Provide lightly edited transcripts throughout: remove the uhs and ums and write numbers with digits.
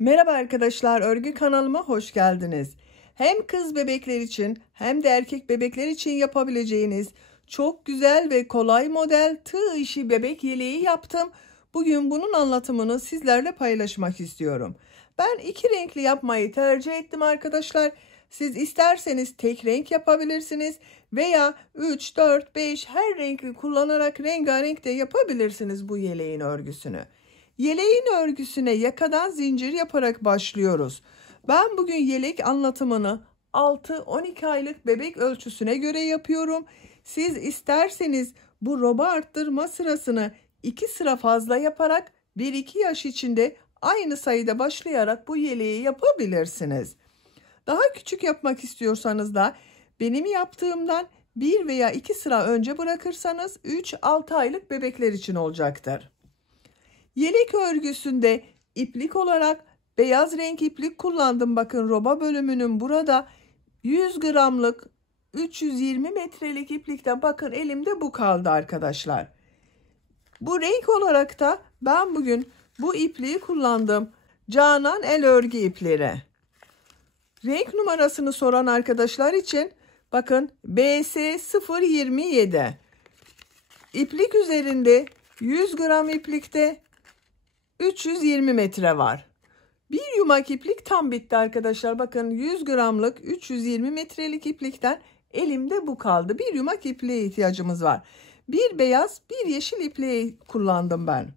Merhaba arkadaşlar, örgü kanalıma hoş geldiniz. Hem kız bebekler için hem de erkek bebekler için yapabileceğiniz çok güzel ve kolay model tığ işi bebek yeleği yaptım. Bugün bunun anlatımını sizlerle paylaşmak istiyorum. Ben iki renkli yapmayı tercih ettim arkadaşlar. Siz isterseniz tek renk yapabilirsiniz veya 3, 4, 5 her renkli kullanarak rengarenk de yapabilirsiniz bu yeleğin örgüsünü. Yeleğin örgüsüne yakadan zincir yaparak başlıyoruz. Ben bugün yelek anlatımını 6-12 aylık bebek ölçüsüne göre yapıyorum. Siz isterseniz bu roba arttırma sırasını 2 sıra fazla yaparak 1-2 yaş içinde aynı sayıda başlayarak bu yeleği yapabilirsiniz. Daha küçük yapmak istiyorsanız da benim yaptığımdan 1 veya 2 sıra önce bırakırsanız 3-6 aylık bebekler için olacaktır. Yelek örgüsünde iplik olarak beyaz renk iplik kullandım. Bakın roba bölümünün burada 100 gramlık 320 metrelik iplikte bakın elimde bu kaldı arkadaşlar. Bu renk olarak da ben bugün bu ipliği kullandım. Canan el örgü ipleri. Renk numarasını soran arkadaşlar için bakın BS027. İplik üzerinde 100 gram iplikte 320 metre var. Bir yumak iplik tam bitti arkadaşlar. Bakın 100 gramlık 320 metrelik iplikten elimde bu kaldı. Bir yumak ipliğe ihtiyacımız var. Bir beyaz bir yeşil ipliği kullandım ben.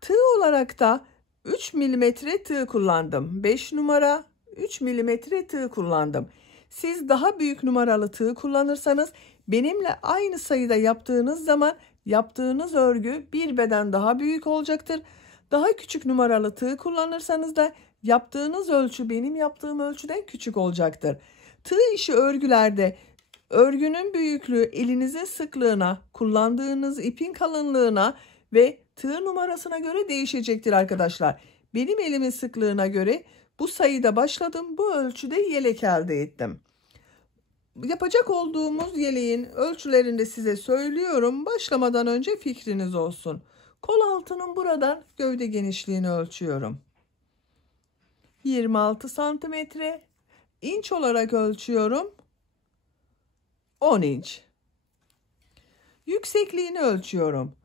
Tığ olarak da 3 milimetre tığ kullandım. 5 numara 3 milimetre tığ kullandım. Siz daha büyük numaralı tığ kullanırsanız benimle aynı sayıda yaptığınız zaman yaptığınız örgü bir beden daha büyük olacaktır. Daha küçük numaralı tığ kullanırsanız da yaptığınız ölçü benim yaptığım ölçüden küçük olacaktır. Tığ işi örgülerde örgünün büyüklüğü elinizin sıklığına, kullandığınız ipin kalınlığına ve tığ numarasına göre değişecektir arkadaşlar. Benim elimin sıklığına göre bu sayıda başladım. Bu ölçüde yelek elde ettim. Yapacak olduğumuz yeleğin ölçülerini de size söylüyorum. Başlamadan önce fikriniz olsun. Kol altının buradan gövde genişliğini ölçüyorum. 26 santimetre. İnç olarak ölçüyorum. 10 inç. Yüksekliğini ölçüyorum.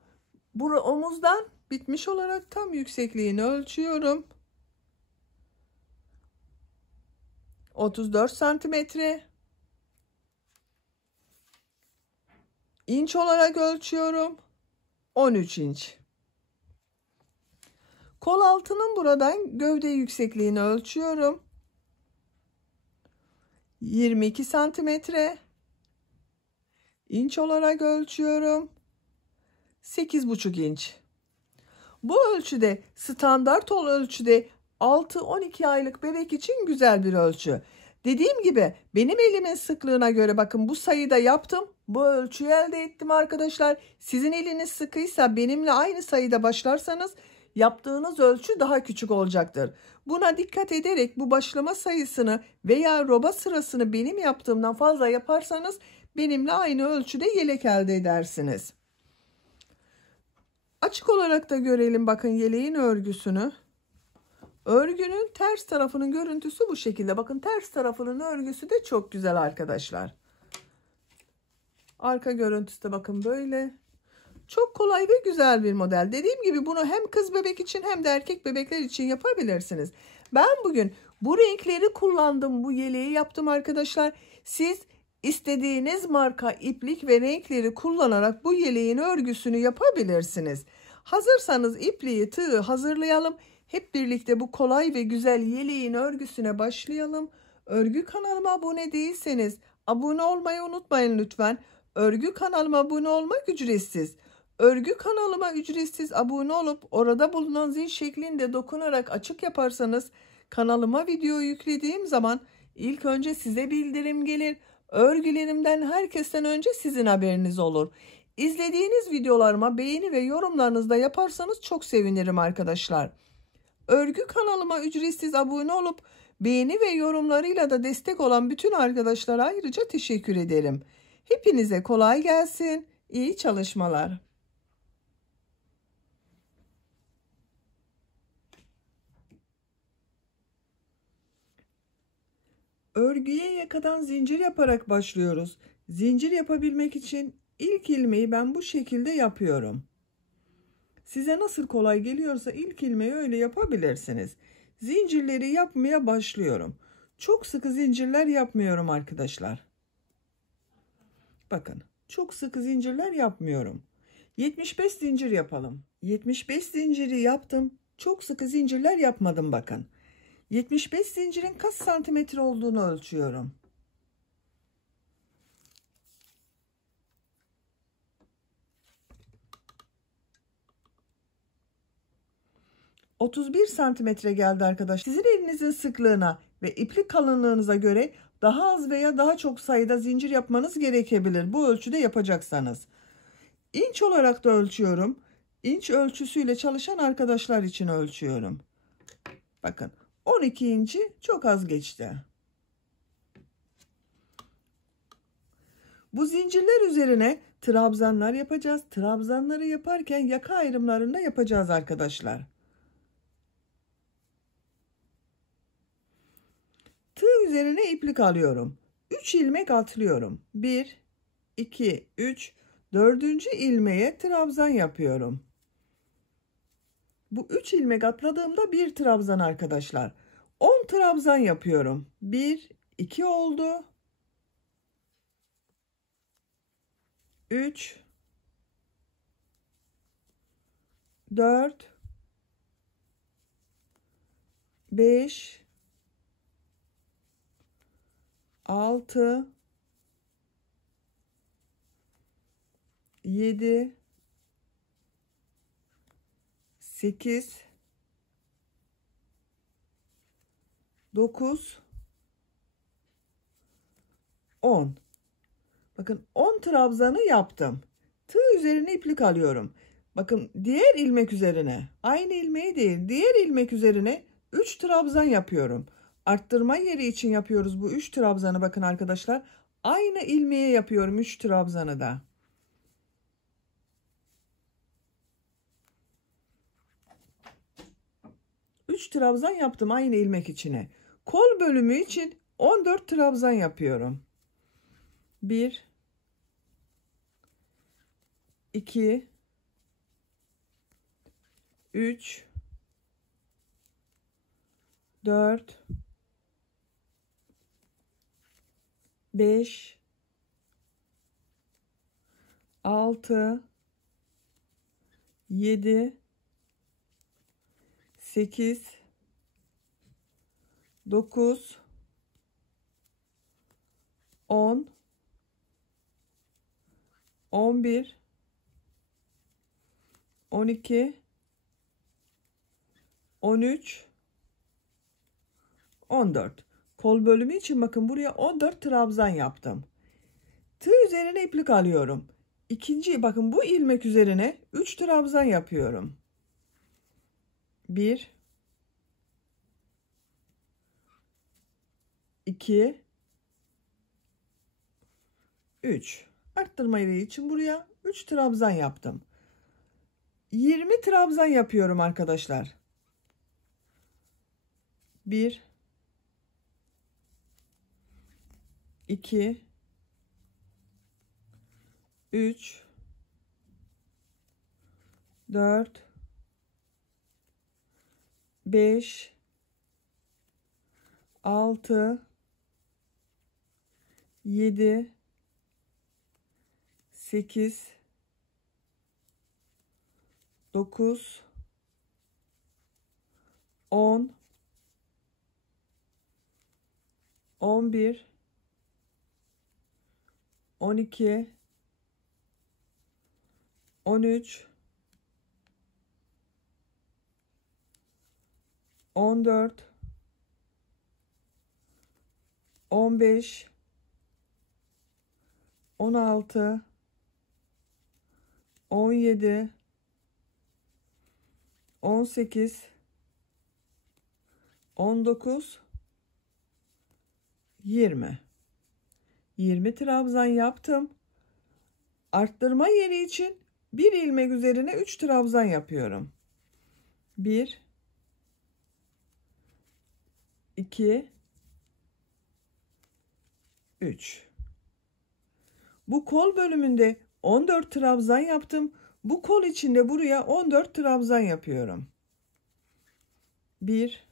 Omuzdan bitmiş olarak tam yüksekliğini ölçüyorum. 34 santimetre. İnç olarak ölçüyorum. 13 inç. Kol altının buradan gövde yüksekliğini ölçüyorum. 22 santimetre. İnç olarak ölçüyorum. 8,5 inç. Bu ölçüde standart ölçüde 6-12 aylık bebek için güzel bir ölçü. Dediğim gibi benim elimin sıklığına göre bakın bu sayıda yaptım. Bu ölçüyü elde ettim arkadaşlar. Sizin eliniz sıkıysa benimle aynı sayıda başlarsanız yaptığınız ölçü daha küçük olacaktır. Buna dikkat ederek bu başlama sayısını veya roba sırasını benim yaptığımdan fazla yaparsanız benimle aynı ölçüde yelek elde edersiniz. Açık olarak da görelim bakın yeleğin örgüsünü. Örgünün ters tarafının görüntüsü bu şekilde. Bakın ters tarafının örgüsü de çok güzel arkadaşlar. Arka görüntüsü de bakın böyle. Çok kolay ve güzel bir model. Dediğim gibi bunu hem kız bebek için hem de erkek bebekler için yapabilirsiniz. Ben bugün bu renkleri kullandım. Bu yeleği yaptım arkadaşlar. Siz istediğiniz marka iplik ve renkleri kullanarak bu yeleğin örgüsünü yapabilirsiniz. Hazırsanız ipliği, tığı hazırlayalım. Hep birlikte bu kolay ve güzel yeleğin örgüsüne başlayalım. Örgü kanalıma abone değilseniz abone olmayı unutmayın lütfen. Örgü kanalıma abone olmak ücretsiz. Örgü kanalıma ücretsiz abone olup orada bulunan zil şeklinde dokunarak açık yaparsanız kanalıma video yüklediğim zaman ilk önce size bildirim gelir. Örgülerimden herkesten önce sizin haberiniz olur. İzlediğiniz videolarıma beğeni ve yorumlarınızı da yaparsanız çok sevinirim arkadaşlar. Örgü kanalıma ücretsiz abone olup beğeni ve yorumlarıyla da destek olan bütün arkadaşlara ayrıca teşekkür ederim. Hepinize kolay gelsin. İyi çalışmalar. Örgüye yakadan zincir yaparak başlıyoruz. Zincir yapabilmek için ilk ilmeği ben bu şekilde yapıyorum. Size nasıl kolay geliyorsa ilk ilmeği öyle yapabilirsiniz. Zincirleri yapmaya başlıyorum. Çok sıkı zincirler yapmıyorum arkadaşlar. Bakın, çok sıkı zincirler yapmıyorum. 75 zincir yapalım. 75 zinciri yaptım. Çok sıkı zincirler yapmadım bakın. 75 zincirin kaç santimetre olduğunu ölçüyorum. 31 santimetre geldi arkadaşlar. Sizin elinizin sıklığına ve iplik kalınlığınıza göre daha az veya daha çok sayıda zincir yapmanız gerekebilir. Bu ölçüde yapacaksanız. İnç olarak da ölçüyorum. İnç ölçüsüyle çalışan arkadaşlar için ölçüyorum. Bakın 12 inci çok az geçti. Bu zincirler üzerine trabzanlar yapacağız. Trabzanları yaparken yaka ayrımlarında yapacağız arkadaşlar. Tığ üzerine iplik alıyorum. 3 ilmek atlıyorum. 1, 2, 3, 4. ilmeğe trabzan yapıyorum. Bu 3 ilmek atladığımda bir trabzan arkadaşlar. 10 trabzan yapıyorum. 1, 2 oldu. 3, 4, 5, 6, 7, 8, 9, 10. Bakın 10 trabzanı yaptım. Tığ üzerine iplik alıyorum. Bakın diğer ilmek üzerine, aynı ilmeği değil, diğer ilmek üzerine 3 trabzan yapıyorum. Arttırma yeri için yapıyoruz bu 3 trabzanı, bakın arkadaşlar. Aynı ilmeğe yapıyorum 3 trabzanı da. Üç trabzan yaptım aynı ilmek içine. Kol bölümü için 14 trabzan yapıyorum. 1, 2, 3, 4, 5, 6, 7, 8, 9, 10, 11, 12, 13, 14. Kol bölümü için bakın buraya 14 trabzan yaptım. Tığ üzerine iplik alıyorum. İkinci, bakın bu ilmek üzerine 3 trabzan yapıyorum. 1, 2, 3. Arttırma yeri için buraya 3 trabzan yaptım. 20 trabzan yapıyorum arkadaşlar. 1, 2, 3, 4, 5, 6, 7, 8, 9, 10, 11, 12, 13, 14, 15, 16, 17, 18, 19, 20. 20 trabzan yaptım. Arttırma yeri için bir ilmek üzerine 3 trabzan yapıyorum. 1, 2, 3. Bu kol bölümünde 14 trabzan yaptım. Bu kol içinde buraya 14 trabzan yapıyorum. 1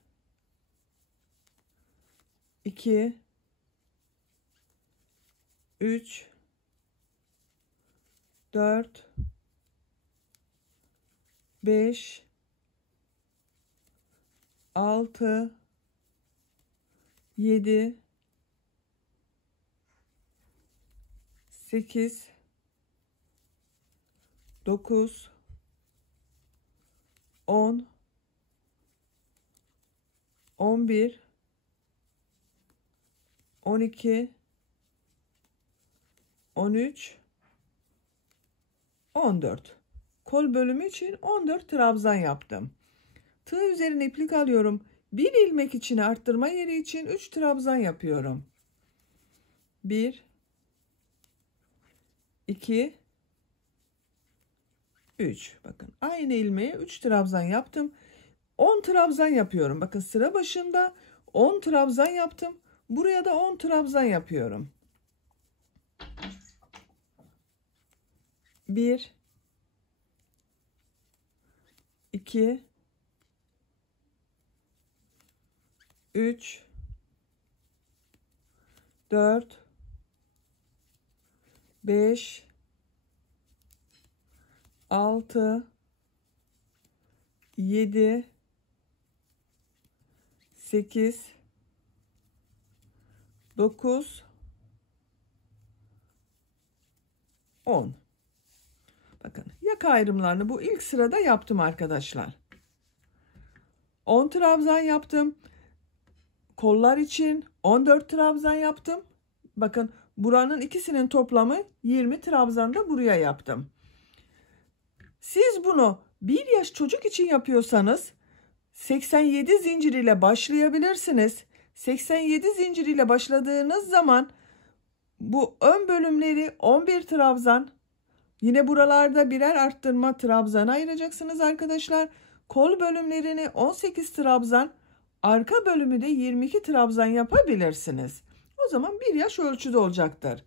2 3 4 5 6 7 8 9 10 11 12 13 14. Kol bölümü için 14 trabzan yaptım. Tığ üzerine iplik alıyorum. Bir ilmek içine arttırma yeri için 3 trabzan yapıyorum. 1 2 3. Bakın aynı ilmeğe 3 trabzan yaptım. 10 trabzan yapıyorum. Bakın sıra başında 10 trabzan yaptım. Buraya da 10 trabzan yapıyorum. 1 2 3 4 5 6 7 8 9 10. Bakın yaka ayrımlarını bu ilk sırada yaptım arkadaşlar. 10 trabzan yaptım. Kollar için 14 trabzan yaptım. Bakın buranın ikisinin toplamı 20 trabzan da buraya yaptım. Siz bunu 1 yaş çocuk için yapıyorsanız 87 zincir ile başlayabilirsiniz. 87 zincir ile başladığınız zaman bu ön bölümleri 11 trabzan, yine buralarda birer arttırma trabzan ayıracaksınız arkadaşlar. Kol bölümlerini 18 trabzan, arka bölümü de 22 trabzan yapabilirsiniz. O zaman 1 yaş ölçüde olacaktır.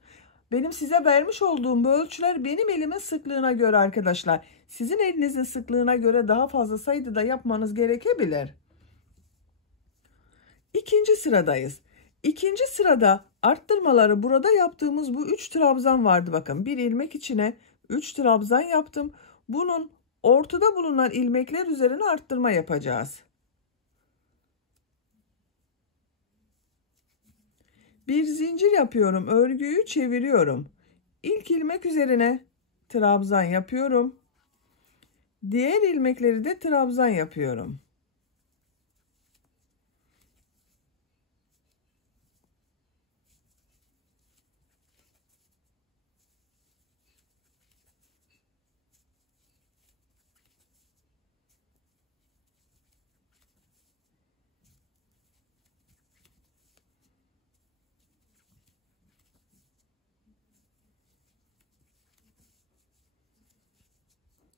Benim size vermiş olduğum bu ölçüler benim elimin sıklığına göre arkadaşlar. Sizin elinizin sıklığına göre daha fazla sayıda yapmanız gerekebilir. İkinci sıradayız. İkinci sırada arttırmaları burada yaptığımız bu 3 trabzan vardı. Bakın bir ilmek içine 3 trabzan yaptım. Bunun ortada bulunan ilmekler üzerine arttırma yapacağız. Bir zincir yapıyorum. Örgüyü çeviriyorum. İlk ilmek üzerine trabzan yapıyorum. Diğer ilmekleri de trabzan yapıyorum.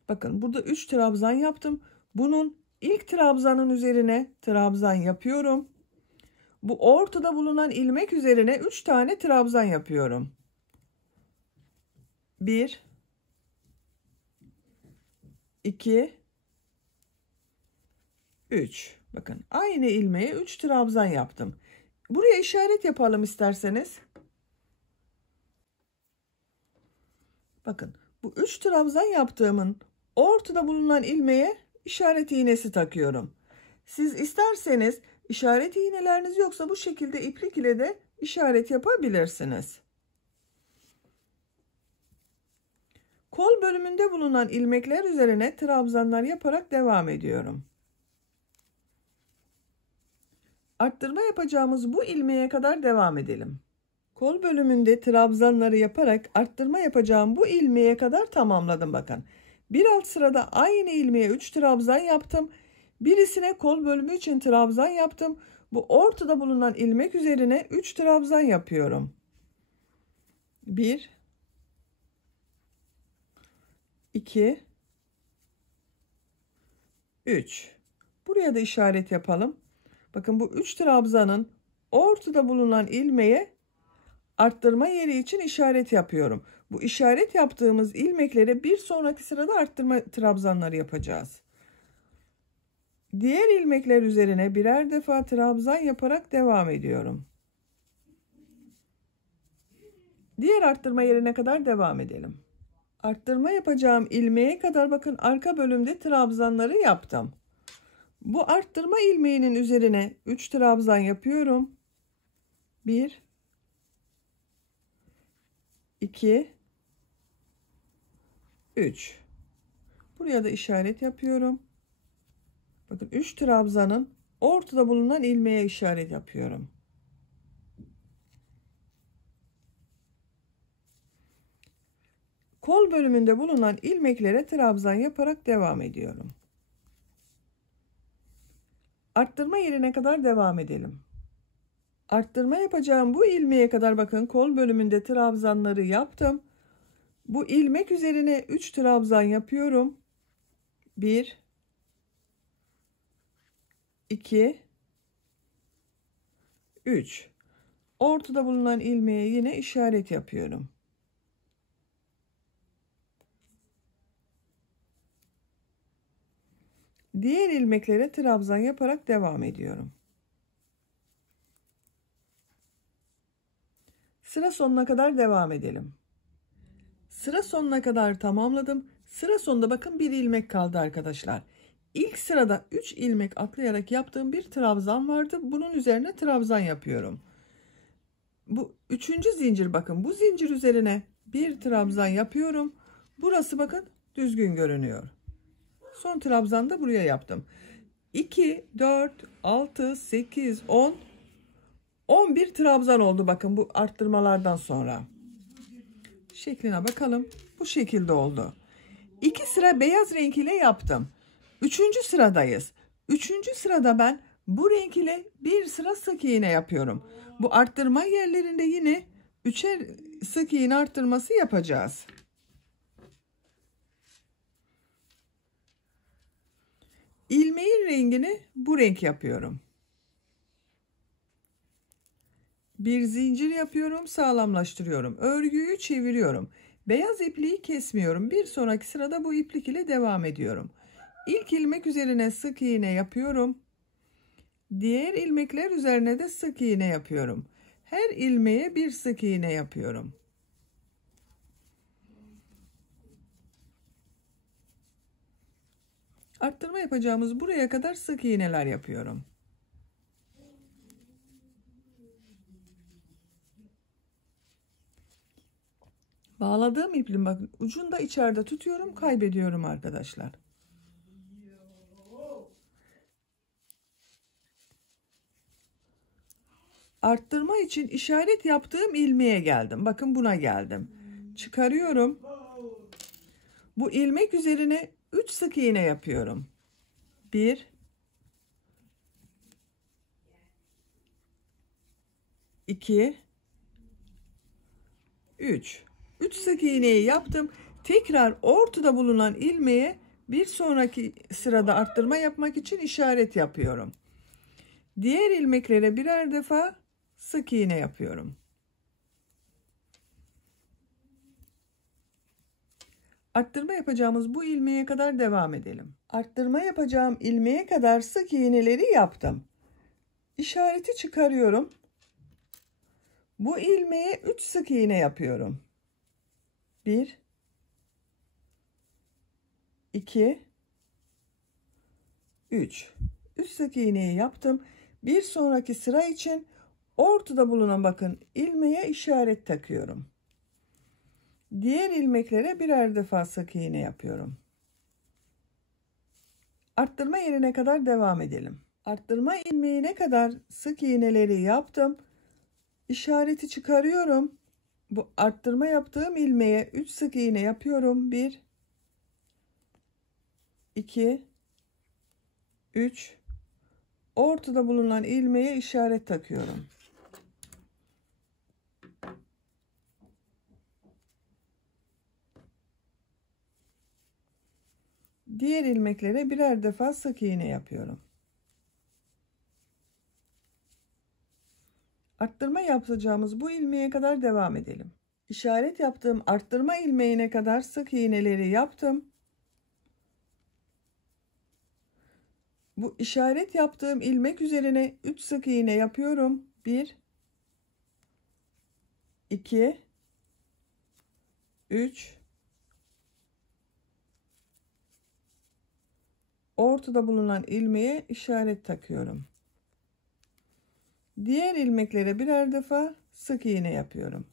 Bakın burada 3 trabzan yaptım. Bunun ilk trabzanın üzerine trabzan yapıyorum. Bu ortada bulunan ilmek üzerine 3 tane trabzan yapıyorum. 1 2 3. Bakın aynı ilmeğe 3 trabzan yaptım. Buraya işaret yapalım isterseniz. Bakın bu 3 trabzan yaptığımın ortada bulunan ilmeğe işaret iğnesi takıyorum. Siz isterseniz işaret iğneleriniz yoksa bu şekilde iplik ile de işaret yapabilirsiniz. Kol bölümünde bulunan ilmekler üzerine trabzanlar yaparak devam ediyorum. Arttırma yapacağımız bu ilmeğe kadar devam edelim. Kol bölümünde trabzanları yaparak arttırma yapacağım bu ilmeğe kadar tamamladım bakın. Bir alt sırada aynı ilmeğe 3 trabzan yaptım. Birisine kol bölümü için trabzan yaptım. Bu ortada bulunan ilmek üzerine 3 trabzan yapıyorum. 1 2 3. Buraya da işaret yapalım. Bakın bu 3 trabzanın ortada bulunan ilmeğe arttırma yeri için işaret yapıyorum. Bu işaret yaptığımız ilmeklere bir sonraki sırada arttırma trabzanları yapacağız. Diğer ilmekler üzerine birer defa trabzan yaparak devam ediyorum. Diğer arttırma yerine kadar devam edelim. Arttırma yapacağım ilmeğe kadar bakın arka bölümde trabzanları yaptım. Bu arttırma ilmeğinin üzerine 3 trabzan yapıyorum. 1 2 3. Buraya da işaret yapıyorum. Bakın 3 trabzanın ortada bulunan ilmeğe işaret yapıyorum. Kol bölümünde bulunan ilmeklere trabzan yaparak devam ediyorum. Arttırma yerine kadar devam edelim. Arttırma yapacağım bu ilmeğe kadar bakın kol bölümünde trabzanları yaptım. Bu ilmek üzerine 3 trabzan yapıyorum. 1 2 3. Ortada bulunan ilmeğe yine işaret yapıyorum. Diğer ilmeklere trabzan yaparak devam ediyorum. Sıra sonuna kadar devam edelim. Sıra sonuna kadar tamamladım. Sıra sonunda bakın bir ilmek kaldı arkadaşlar. İlk sırada 3 ilmek atlayarak yaptığım bir trabzan vardı. Bunun üzerine trabzan yapıyorum. Bu 3. zincir bakın. Bu zincir üzerine bir trabzan yapıyorum. Burası bakın düzgün görünüyor. Son trabzanı da buraya yaptım. 2, 4, 6, 8, 10, 11 trabzan oldu bakın bu arttırmalardan sonra. Şekline bakalım. Bu şekilde oldu. 2 sıra beyaz renk ile yaptım. 3. sıradayız. 3. sırada ben bu renk ile bir sıra sık iğne yapıyorum. Bu arttırma yerlerinde yine 3'er sık iğne arttırması yapacağız. İlmeğin rengini bu renk yapıyorum. Bir zincir yapıyorum, sağlamlaştırıyorum. Örgüyü çeviriyorum. Beyaz ipliği kesmiyorum. Bir sonraki sırada bu iplik ile devam ediyorum. İlk ilmek üzerine sık iğne yapıyorum. Diğer ilmekler üzerine de sık iğne yapıyorum. Her ilmeğe bir sık iğne yapıyorum. Arttırma yapacağımız buraya kadar sık iğneler yapıyorum. Bağladığım ipliğin bakın ucunu da içeride tutuyorum, kaybediyorum arkadaşlar. Arttırma için işaret yaptığım ilmeğe geldim. Bakın buna geldim. Çıkarıyorum. Bu ilmek üzerine 3 sık iğne yapıyorum. 1 2 3. 3 sık iğneyi yaptım. Tekrar ortada bulunan ilmeğe bir sonraki sırada arttırma yapmak için işaret yapıyorum. Diğer ilmeklere birer defa sık iğne yapıyorum. Arttırma yapacağımız bu ilmeğe kadar devam edelim. Arttırma yapacağım ilmeğe kadar sık iğneleri yaptım. İşareti çıkarıyorum. Bu ilmeğe 3 sık iğne yapıyorum. 1 2 3. 3 sık iğneyi yaptım. Bir sonraki sıra için ortada bulunan bakın ilmeğe işaret takıyorum. Diğer ilmeklere birer defa sık iğne yapıyorum. Arttırma yerine kadar devam edelim. Arttırma ilmeğine kadar sık iğneleri yaptım. İşareti çıkarıyorum. Bu arttırma yaptığım ilmeğe 3 sık iğne yapıyorum. 1 2 3. Ortada bulunan ilmeğe işaret takıyorum. Diğer ilmeklere birer defa sık iğne yapıyorum. Arttırma yapacağımız bu ilmeğe kadar devam edelim. İşaret yaptığım arttırma ilmeğine kadar sık iğneleri yaptım. Bu işaret yaptığım ilmek üzerine 3 sık iğne yapıyorum. 1 2 3 ortada bulunan ilmeğe işaret takıyorum. Diğer ilmeklere birer defa sık iğne yapıyorum.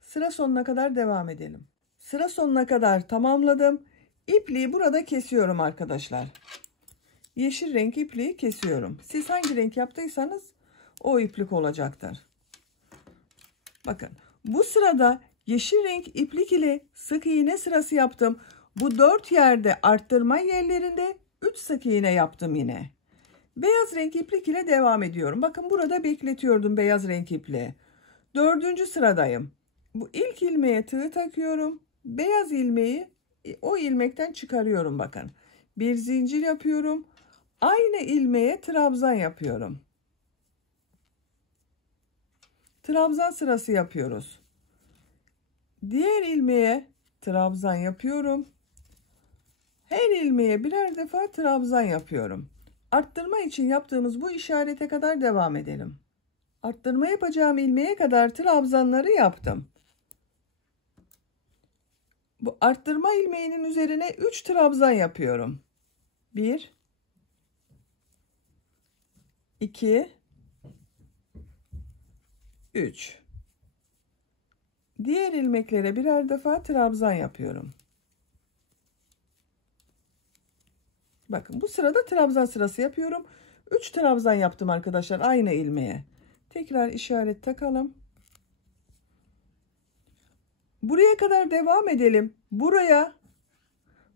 Sıra sonuna kadar devam edelim. Sıra sonuna kadar tamamladım. İpliği burada kesiyorum arkadaşlar. Yeşil renk ipliği kesiyorum. Siz hangi renk yaptıysanız o iplik olacaktır. Bakın bu sırada yeşil renk iplik ile sık iğne sırası yaptım. Bu 4 yerde arttırma yerlerinde 3 sık iğne yaptım yine. Beyaz renk iplik ile devam ediyorum. Bakın burada bekletiyordum beyaz renk ipliği. 4. sıradayım. Bu ilk ilmeğe tığ takıyorum. Beyaz ilmeği o ilmekten çıkarıyorum bakın. Bir zincir yapıyorum. Aynı ilmeğe trabzan yapıyorum. Trabzan sırası yapıyoruz. Diğer ilmeğe trabzan yapıyorum. Her ilmeğe birer defa trabzan yapıyorum. Arttırma için yaptığımız bu işarete kadar devam edelim. Arttırma yapacağım ilmeğe kadar trabzanları yaptım. Bu arttırma ilmeğinin üzerine 3 trabzan yapıyorum. 1 2 3 Diğer ilmeklere birer defa trabzan yapıyorum. Bakın bu sırada trabzan sırası yapıyorum. 3 trabzan yaptım arkadaşlar aynı ilmeğe. Tekrar işaret takalım. Buraya kadar devam edelim.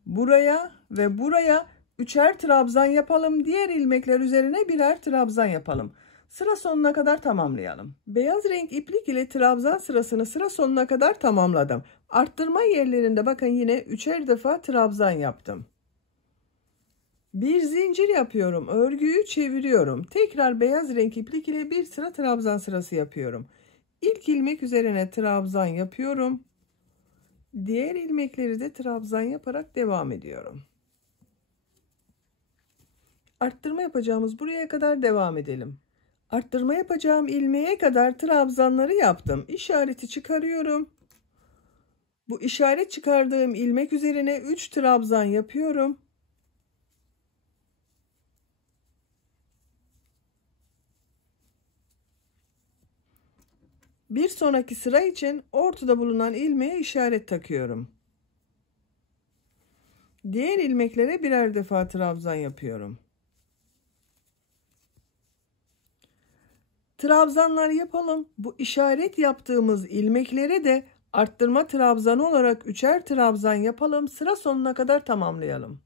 Buraya ve buraya 3'er trabzan yapalım. Diğer ilmekler üzerine birer trabzan yapalım. Sıra sonuna kadar tamamlayalım. Beyaz renk iplik ile trabzan sırasını sıra sonuna kadar tamamladım. Arttırma yerlerinde bakın yine 3'er defa trabzan yaptım. Bir zincir yapıyorum. Örgüyü çeviriyorum. Tekrar beyaz renk iplik ile bir sıra trabzan sırası yapıyorum. İlk ilmek üzerine trabzan yapıyorum. Diğer ilmekleri de trabzan yaparak devam ediyorum. Arttırma yapacağımız buraya kadar devam edelim. Arttırma yapacağım ilmeğe kadar trabzanları yaptım. İşareti çıkarıyorum. Bu işaret çıkardığım ilmek üzerine 3 trabzan yapıyorum. Bir sonraki sıra için ortada bulunan ilmeğe işaret takıyorum. Diğer ilmeklere birer defa trabzan yapıyorum. Trabzanlar yapalım. Bu işaret yaptığımız ilmeklere de arttırma trabzanı olarak 3'er trabzan yapalım. Sıra sonuna kadar tamamlayalım.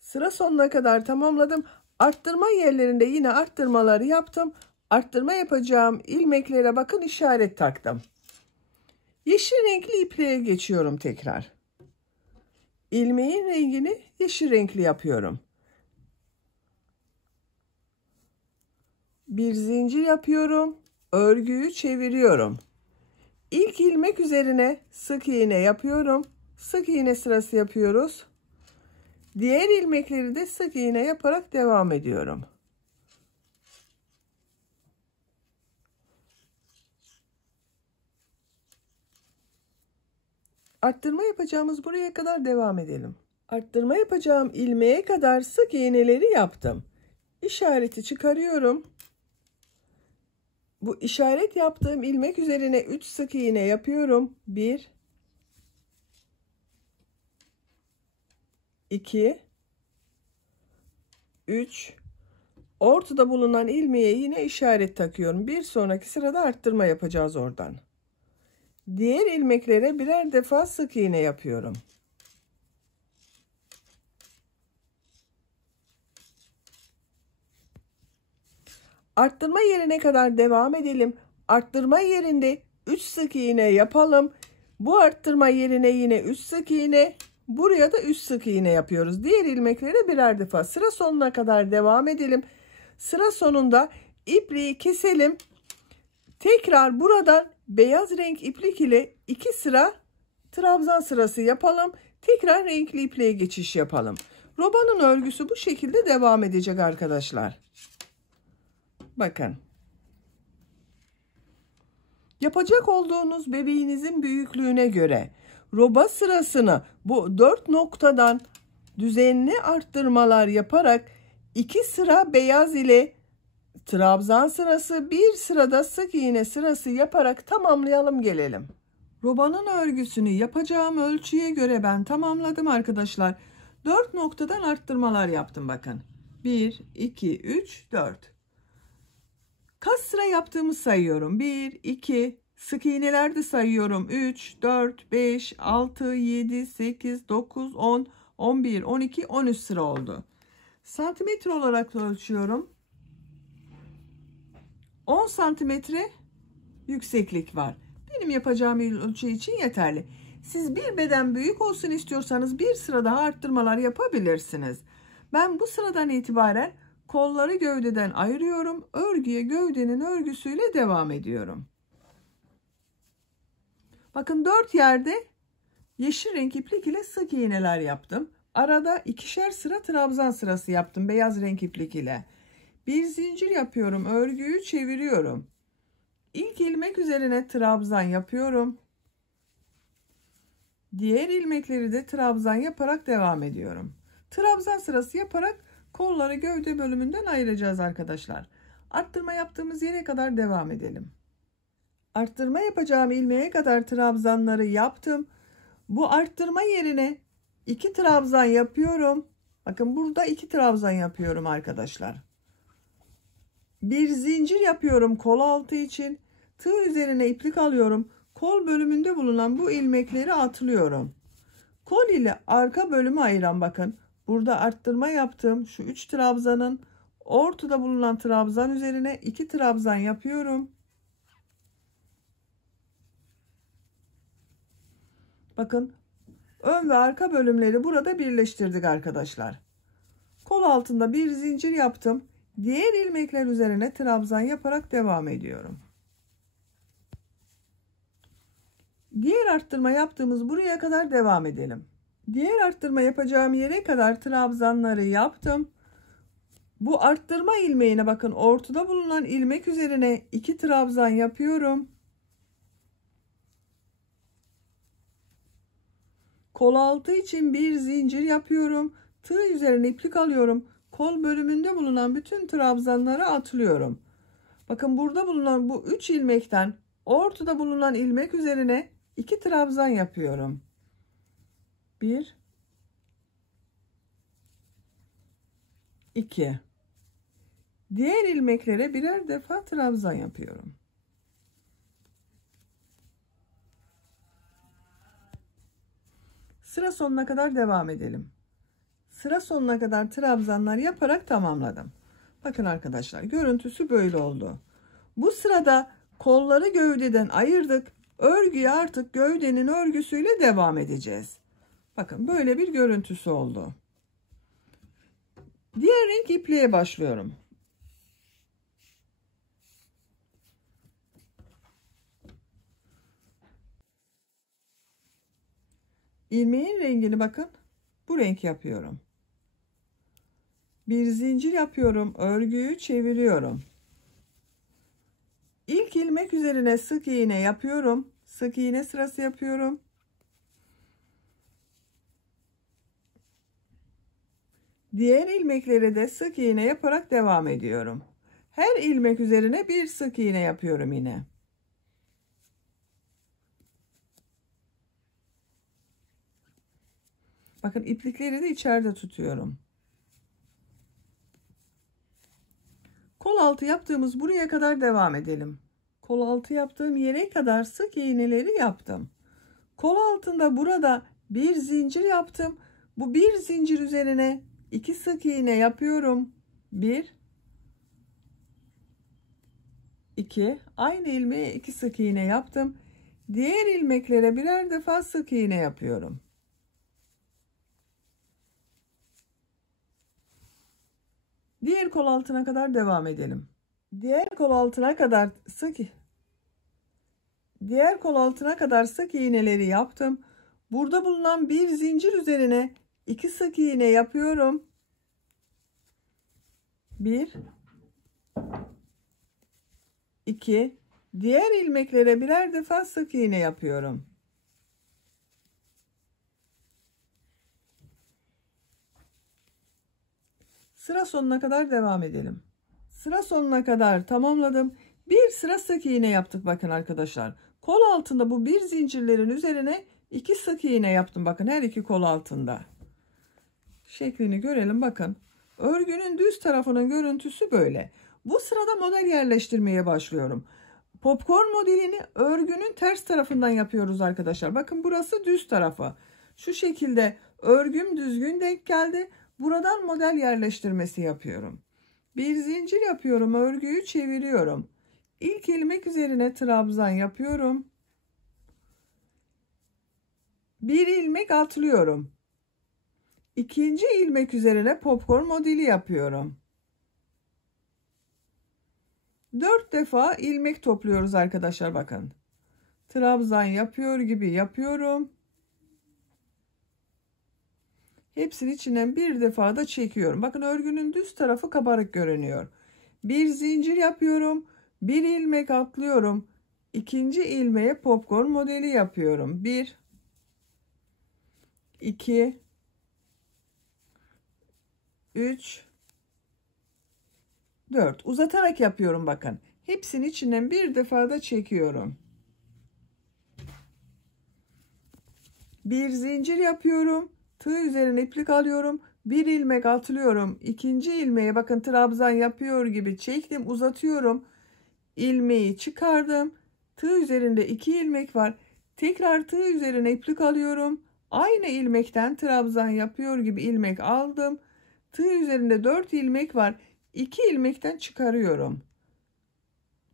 Sıra sonuna kadar tamamladım. Arttırma yerlerinde yine arttırmaları yaptım. Arttırma yapacağım ilmeklere bakın işaret taktım. Yeşil renkli ipliğe geçiyorum tekrar. İlmeğin rengini yeşil renkli yapıyorum. Bir zincir yapıyorum. Örgüyü çeviriyorum. İlk ilmek üzerine sık iğne yapıyorum. Sık iğne sırası yapıyoruz. Diğer ilmekleri de sık iğne yaparak devam ediyorum. Arttırma yapacağımız buraya kadar devam edelim. Arttırma yapacağım ilmeğe kadar sık iğneleri yaptım. İşareti çıkarıyorum. Bu işaret yaptığım ilmek üzerine 3 sık iğne yapıyorum. 1 2 3 Ortada bulunan ilmeğe yine işaret takıyorum. Bir sonraki sırada arttırma yapacağız oradan. Diğer ilmeklere birer defa sık iğne yapıyorum. Arttırma yerine kadar devam edelim. Arttırma yerinde 3 sık iğne yapalım. Bu arttırma yerine yine 3 sık iğne. Buraya da 3 sık iğne yapıyoruz. Diğer ilmeklere birer defa. Sıra sonuna kadar devam edelim. Sıra sonunda ipliği keselim. Tekrar buradan beyaz renk iplik ile 2 sıra trabzan sırası yapalım. Tekrar renkli ipliğe geçiş yapalım. Robanın örgüsü bu şekilde devam edecek arkadaşlar. Bakın. Yapacak olduğunuz bebeğinizin büyüklüğüne göre roba sırasını bu 4 noktadan düzenli arttırmalar yaparak 2 sıra beyaz ile trabzan sırası, bir sırada sık iğne sırası yaparak tamamlayalım gelelim. Robanın örgüsünü yapacağım ölçüye göre ben tamamladım arkadaşlar. 4 noktadan arttırmalar yaptım bakın. 1, 2, 3, 4. Kaç sıra yaptığımı sayıyorum. 1, 2, sık iğneler de sayıyorum. 3, 4, 5, 6, 7, 8, 9, 10, 11, 12, 13 sıra oldu. Santimetre olarak ölçüyorum. 10 santimetre yükseklik var. Benim yapacağım ölçü için yeterli. Siz bir beden büyük olsun istiyorsanız bir sıra daha arttırmalar yapabilirsiniz. Ben bu sıradan itibaren kolları gövdeden ayırıyorum. Örgüye gövdenin örgüsüyle devam ediyorum. Bakın 4 yerde yeşil renk iplik ile sık iğneler yaptım. Arada 2'şer sıra trabzan sırası yaptım beyaz renk iplik ile. Bir zincir yapıyorum. Örgüyü çeviriyorum. İlk ilmek üzerine trabzan yapıyorum. Diğer ilmekleri de trabzan yaparak devam ediyorum. Trabzan sırası yaparak kolları gövde bölümünden ayıracağız arkadaşlar. Arttırma yaptığımız yere kadar devam edelim. Arttırma yapacağım ilmeğe kadar trabzanları yaptım. Bu arttırma yerine 2 trabzan yapıyorum. Bakın burada 2 trabzan yapıyorum arkadaşlar. Bir zincir yapıyorum kol altı için. Tığ üzerine iplik alıyorum. Kol bölümünde bulunan bu ilmekleri atlıyorum. Kol ile arka bölümü ayıran bakın. Burada arttırma yaptığım şu 3 trabzanın ortada bulunan trabzan üzerine 2 trabzan yapıyorum. Bakın ön ve arka bölümleri burada birleştirdik arkadaşlar. Kol altında bir zincir yaptım. Diğer ilmekler üzerine trabzan yaparak devam ediyorum. Diğer arttırma yaptığımız buraya kadar devam edelim. Diğer arttırma yapacağım yere kadar trabzanları yaptım. Bu arttırma ilmeğine bakın ortada bulunan ilmek üzerine 2 trabzan yapıyorum. Kol altı için bir zincir yapıyorum. Tığ üzerine iplik alıyorum. Kol bölümünde bulunan bütün trabzanları atlıyorum. Bakın burada bulunan bu 3 ilmekten ortada bulunan ilmek üzerine 2 trabzan yapıyorum. 1 2. Diğer ilmeklere birer defa trabzan yapıyorum. Sıra sonuna kadar devam edelim. Sıra sonuna kadar trabzanlar yaparak tamamladım. Bakın arkadaşlar görüntüsü böyle oldu. Bu sırada kolları gövdeden ayırdık. Örgüye artık gövdenin örgüsüyle devam edeceğiz. Bakın böyle bir görüntüsü oldu. Diğer renk ipliğe başlıyorum. İlmeğin rengini bakın bu renk yapıyorum. Bir zincir yapıyorum. Örgüyü çeviriyorum. İlk ilmek üzerine sık iğne yapıyorum. Sık iğne sırası yapıyorum. Diğer ilmeklere de sık iğne yaparak devam ediyorum. Her ilmek üzerine bir sık iğne yapıyorum yine. Bakın iplikleri de içeride tutuyorum. Kol altı yaptığımız buraya kadar devam edelim. Kol altı yaptığım yere kadar sık iğneleri yaptım. Kol altında burada bir zincir yaptım. Bu bir zincir üzerine 2 sık iğne yapıyorum. 1 2 aynı ilmeğe 2 sık iğne yaptım. Diğer ilmeklere birer defa sık iğne yapıyorum. Diğer kol altına kadar devam edelim. Diğer kol altına kadar sık iğneleri yaptım. Burada bulunan bir zincir üzerine 2 sık iğne yapıyorum. 1 2 Diğer ilmeklere birer defa sık iğne yapıyorum. Sıra sonuna kadar devam edelim. Sıra sonuna kadar tamamladım. Bir sıra sık iğne yaptık bakın arkadaşlar. Kol altında bu bir zincirlerin üzerine 2 sık iğne yaptım bakın her iki kol altında. Şeklini görelim bakın. Örgünün düz tarafının görüntüsü böyle. Bu sırada model yerleştirmeye başlıyorum. Popcorn modelini örgünün ters tarafından yapıyoruz arkadaşlar. Bakın burası düz tarafı. Şu şekilde örgüm düzgün denk geldi. Buradan model yerleştirmesi yapıyorum. Bir zincir yapıyorum, örgüyü çeviriyorum. İlk ilmek üzerine trabzan yapıyorum. Bir ilmek atlıyorum. İkinci ilmek üzerine popcorn modeli yapıyorum. 4 defa ilmek topluyoruz arkadaşlar bakın. Trabzan yapıyor gibi yapıyorum. Hepsinin içinden bir defa da çekiyorum. Bakın örgünün düz tarafı kabarık görünüyor. Bir zincir yapıyorum. Bir ilmek atlıyorum. İkinci ilmeğe popcorn modeli yapıyorum. 1 2 3 4 uzatarak yapıyorum bakın. Hepsinin içinden bir defa da çekiyorum. Bir zincir yapıyorum. Tığ üzerine iplik alıyorum. Bir ilmek atlıyorum. İkinci ilmeğe bakın trabzan yapıyor gibi çektim, uzatıyorum. İlmeği çıkardım. Tığ üzerinde 2 ilmek var. Tekrar tığ üzerine iplik alıyorum. Aynı ilmekten trabzan yapıyor gibi ilmek aldım. Tığ üzerinde 4 ilmek var. 2 ilmekten çıkarıyorum.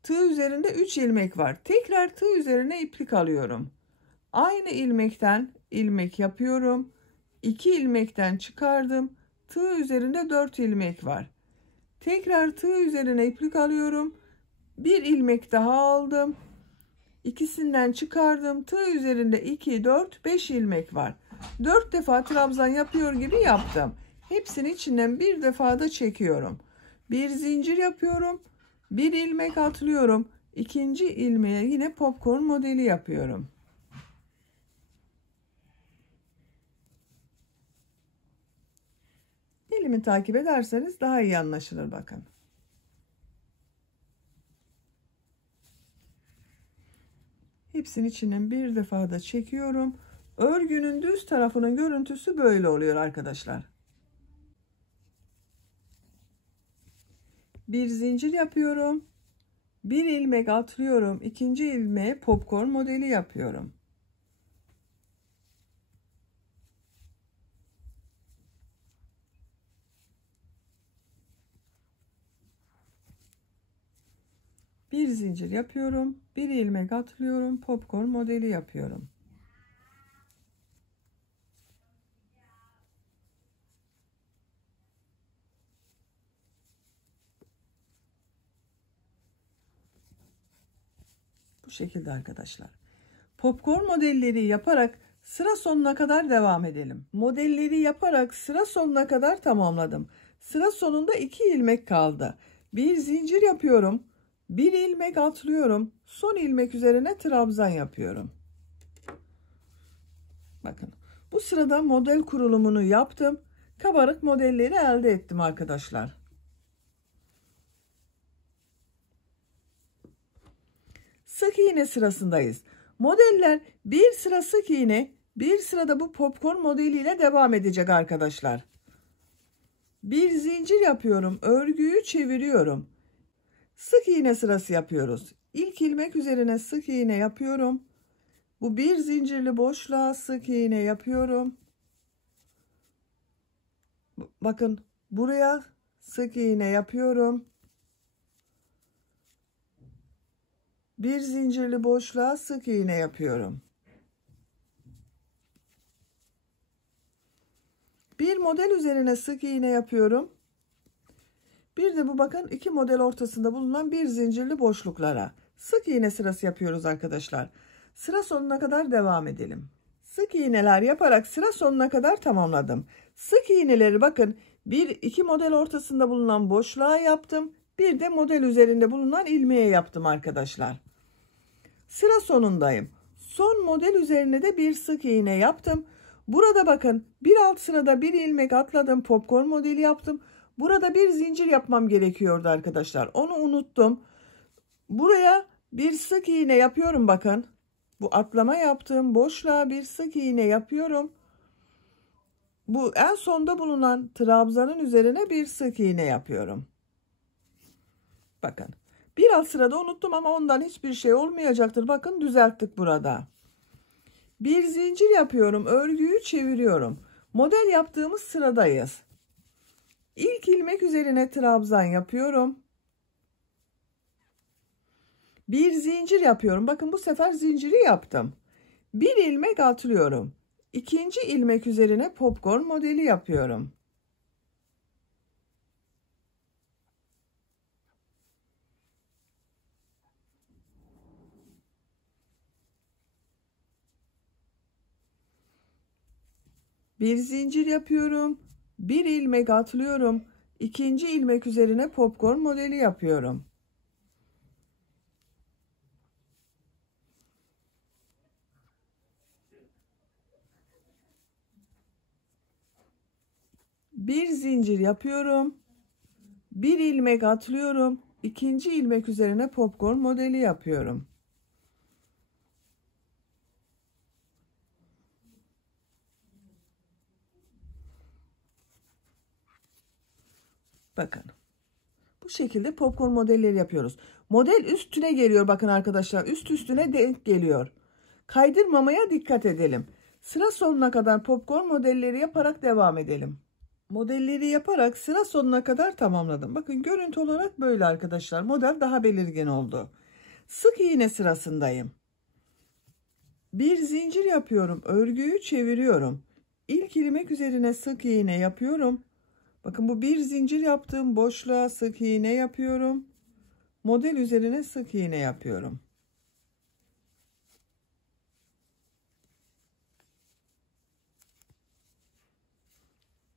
Tığ üzerinde 3 ilmek var. Tekrar tığ üzerine iplik alıyorum. Aynı ilmekten ilmek yapıyorum. 2 ilmekten çıkardım. Tığ üzerinde 4 ilmek var. Tekrar tığ üzerine iplik alıyorum. Bir ilmek daha aldım. İkisinden çıkardım. Tığ üzerinde 2, 4, 5 ilmek var. 4 defa trabzan yapıyor gibi yaptım. Hepsinin içinden bir defa da çekiyorum. Bir zincir yapıyorum. Bir ilmek atlıyorum. İkinci ilmeğe yine popcorn modeli yapıyorum. Elimi takip ederseniz daha iyi anlaşılır bakın. Hepsinin içinden bir defa da çekiyorum. Örgünün düz tarafının görüntüsü böyle oluyor arkadaşlar. Bir zincir yapıyorum. Bir ilmek atlıyorum. İkinci ilmeğe popcorn modeli yapıyorum. Bir zincir yapıyorum. Bir ilmek atlıyorum. Popcorn modeli yapıyorum. Bu şekilde arkadaşlar. Popcorn modelleri yaparak sıra sonuna kadar devam edelim. Modelleri yaparak sıra sonuna kadar tamamladım. Sıra sonunda 2 ilmek kaldı. Bir zincir yapıyorum. Bir ilmek atlıyorum. Son ilmek üzerine trabzan yapıyorum. Bakın bu sırada model kurulumunu yaptım. Kabarık modelleri elde ettim arkadaşlar. Sık iğne sırasındayız. Modeller bir sıra sık iğne, bir sırada bu popcorn modeliyle devam edecek arkadaşlar. Bir zincir yapıyorum, örgüyü çeviriyorum. Sık iğne sırası yapıyoruz. İlk ilmek üzerine sık iğne yapıyorum. Bu bir zincirli boşluğa sık iğne yapıyorum. Bakın buraya sık iğne yapıyorum. Bir zincirli boşluğa sık iğne yapıyorum. Bir model üzerine sık iğne yapıyorum. Bir de bu bakın 2 model ortasında bulunan bir zincirli boşluklara sık iğne sırası yapıyoruz arkadaşlar. Sıra sonuna kadar devam edelim. Sık iğneler yaparak sıra sonuna kadar tamamladım. Sık iğneleri bakın 1-2 model ortasında bulunan boşluğa yaptım. Bir de model üzerinde bulunan ilmeğe yaptım arkadaşlar. Sıra sonundayım. Son model üzerine de bir sık iğne yaptım. Burada bakın bir alt sırada bir ilmek atladım, popcorn modeli yaptım. Burada bir zincir yapmam gerekiyordu arkadaşlar. Onu unuttum. Buraya bir sık iğne yapıyorum bakın. Bu atlama yaptığım boşluğa bir sık iğne yapıyorum. Bu en sonda bulunan trabzanın üzerine bir sık iğne yapıyorum. Bakın. Bir alt sırada unuttum ama ondan hiçbir şey olmayacaktır. Bakın düzelttik burada. Bir zincir yapıyorum. Örgüyü çeviriyorum. Model yaptığımız sıradayız. İlk ilmek üzerine trabzan yapıyorum. Bir zincir yapıyorum. Bakın bu sefer zinciri yaptım. Bir ilmek atlıyorum. İkinci ilmek üzerine popcorn modeli yapıyorum. Bir zincir yapıyorum. Bir ilmek atlıyorum. İkinci ilmek üzerine popcorn modeli yapıyorum. Bir zincir yapıyorum. Bir ilmek atlıyorum. İkinci ilmek üzerine popcorn modeli yapıyorum. Bakın. Bu şekilde popcorn modelleri yapıyoruz. Model üstüne geliyor bakın arkadaşlar. Üst üstüne denk geliyor. Kaydırmamaya dikkat edelim. Sıra sonuna kadar popcorn modelleri yaparak devam edelim. Modelleri yaparak sıra sonuna kadar tamamladım. Bakın görüntü olarak böyle arkadaşlar. Model daha belirgin oldu. Sık iğne sırasındayım. Bir zincir yapıyorum. Örgüyü çeviriyorum. İlk ilmek üzerine sık iğne yapıyorum. Bakın bu bir zincir yaptığım boşluğa sık iğne yapıyorum. Model üzerine sık iğne yapıyorum.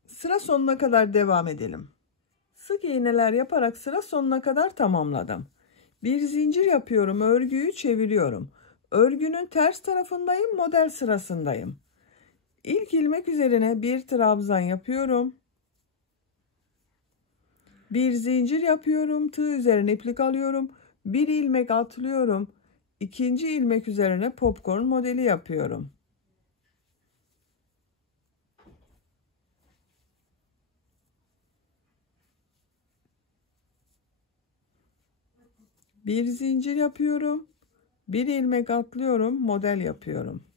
Sıra sonuna kadar devam edelim. Sık iğneler yaparak sıra sonuna kadar tamamladım. Bir zincir yapıyorum, örgüyü çeviriyorum. Örgünün ters tarafındayım, model sırasındayım. İlk ilmek üzerine bir trabzan yapıyorum. Bir zincir yapıyorum, tığ üzerine iplik alıyorum. Bir ilmek atlıyorum. İkinci ilmek üzerine popcorn modeli yapıyorum. Bir zincir yapıyorum. Bir ilmek atlıyorum, model yapıyorum.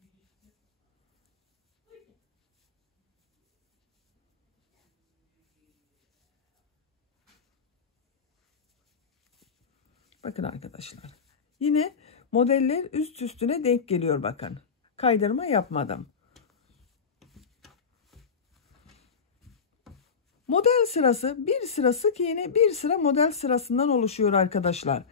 Bakın arkadaşlar. Yine modeller üst üstüne denk geliyor bakın. Kaydırma yapmadım. Model sırası bir sıra sık iğne, bir sıra model sırasından oluşuyor arkadaşlar.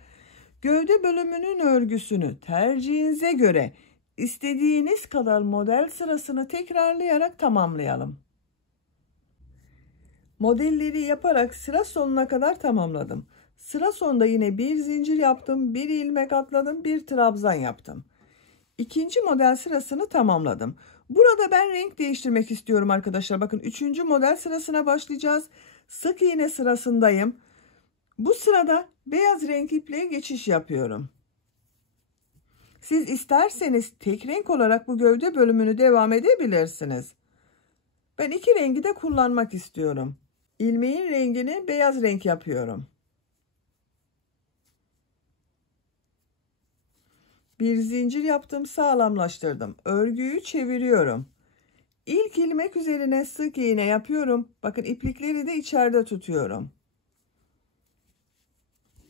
Gövde bölümünün örgüsünü tercihinize göre istediğiniz kadar model sırasını tekrarlayarak tamamlayalım. Modelleri yaparak sıra sonuna kadar tamamladım. Sıra sonunda yine bir zincir yaptım, bir ilmek atladım, bir trabzan yaptım. İkinci model sırasını tamamladım. Burada ben renk değiştirmek istiyorum arkadaşlar. Bakın 3. model sırasına başlayacağız. Sık iğne sırasındayım. Bu sırada beyaz renk ipliğe geçiş yapıyorum. Siz isterseniz tek renk olarak bu gövde bölümünü devam edebilirsiniz. Ben iki rengi de kullanmak istiyorum. İlmeğin rengini beyaz renk yapıyorum. Bir zincir yaptım, sağlamlaştırdım. Örgüyü çeviriyorum. İlk ilmek üzerine sık iğne yapıyorum. Bakın iplikleri de içeride tutuyorum.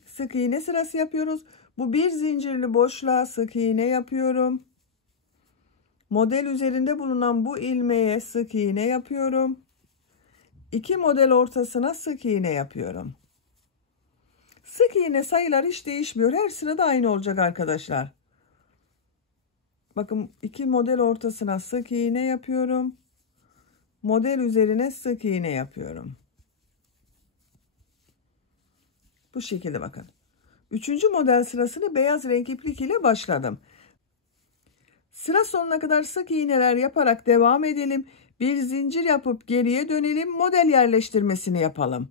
Sık iğne sırası yapıyoruz. Bu bir zincirli boşluğa sık iğne yapıyorum. Model üzerinde bulunan bu ilmeğe sık iğne yapıyorum. İki model ortasına sık iğne yapıyorum. Sık iğne sayılar hiç değişmiyor. Her sırada aynı olacak arkadaşlar. Bakın 2 model ortasına sık iğne yapıyorum. Model üzerine sık iğne yapıyorum. Bu şekilde bakın. 3. model sırasını beyaz renk iplik ile başladım. Sıra sonuna kadar sık iğneler yaparak devam edelim. Bir zincir yapıp geriye dönelim. Model yerleştirmesini yapalım.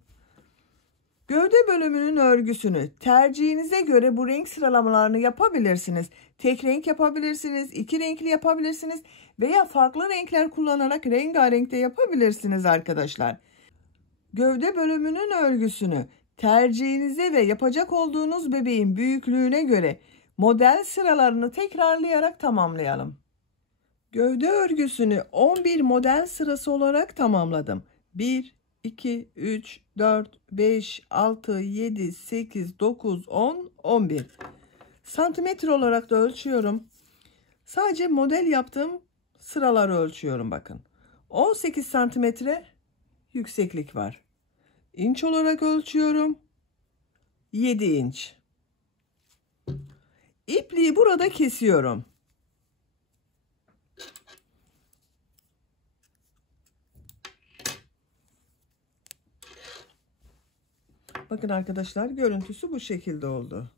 Gövde bölümünün örgüsünü tercihinize göre bu renk sıralamalarını yapabilirsiniz. Tek renk yapabilirsiniz, 2 renkli yapabilirsiniz veya farklı renkler kullanarak rengarenk de yapabilirsiniz arkadaşlar. Gövde bölümünün örgüsünü tercihinize ve yapacak olduğunuz bebeğin büyüklüğüne göre model sıralarını tekrarlayarak tamamlayalım. Gövde örgüsünü 11 model sırası olarak tamamladım. 1, 2, 3, 4, 5, 6, 7, 8, 9, 10, 11. Santimetre olarak da ölçüyorum. Sadece model yaptığım sıraları ölçüyorum bakın. 18 santimetre yükseklik var. İnç olarak ölçüyorum. 7 inç. İpliği burada kesiyorum. Bakın arkadaşlar, görüntüsü bu şekilde oldu.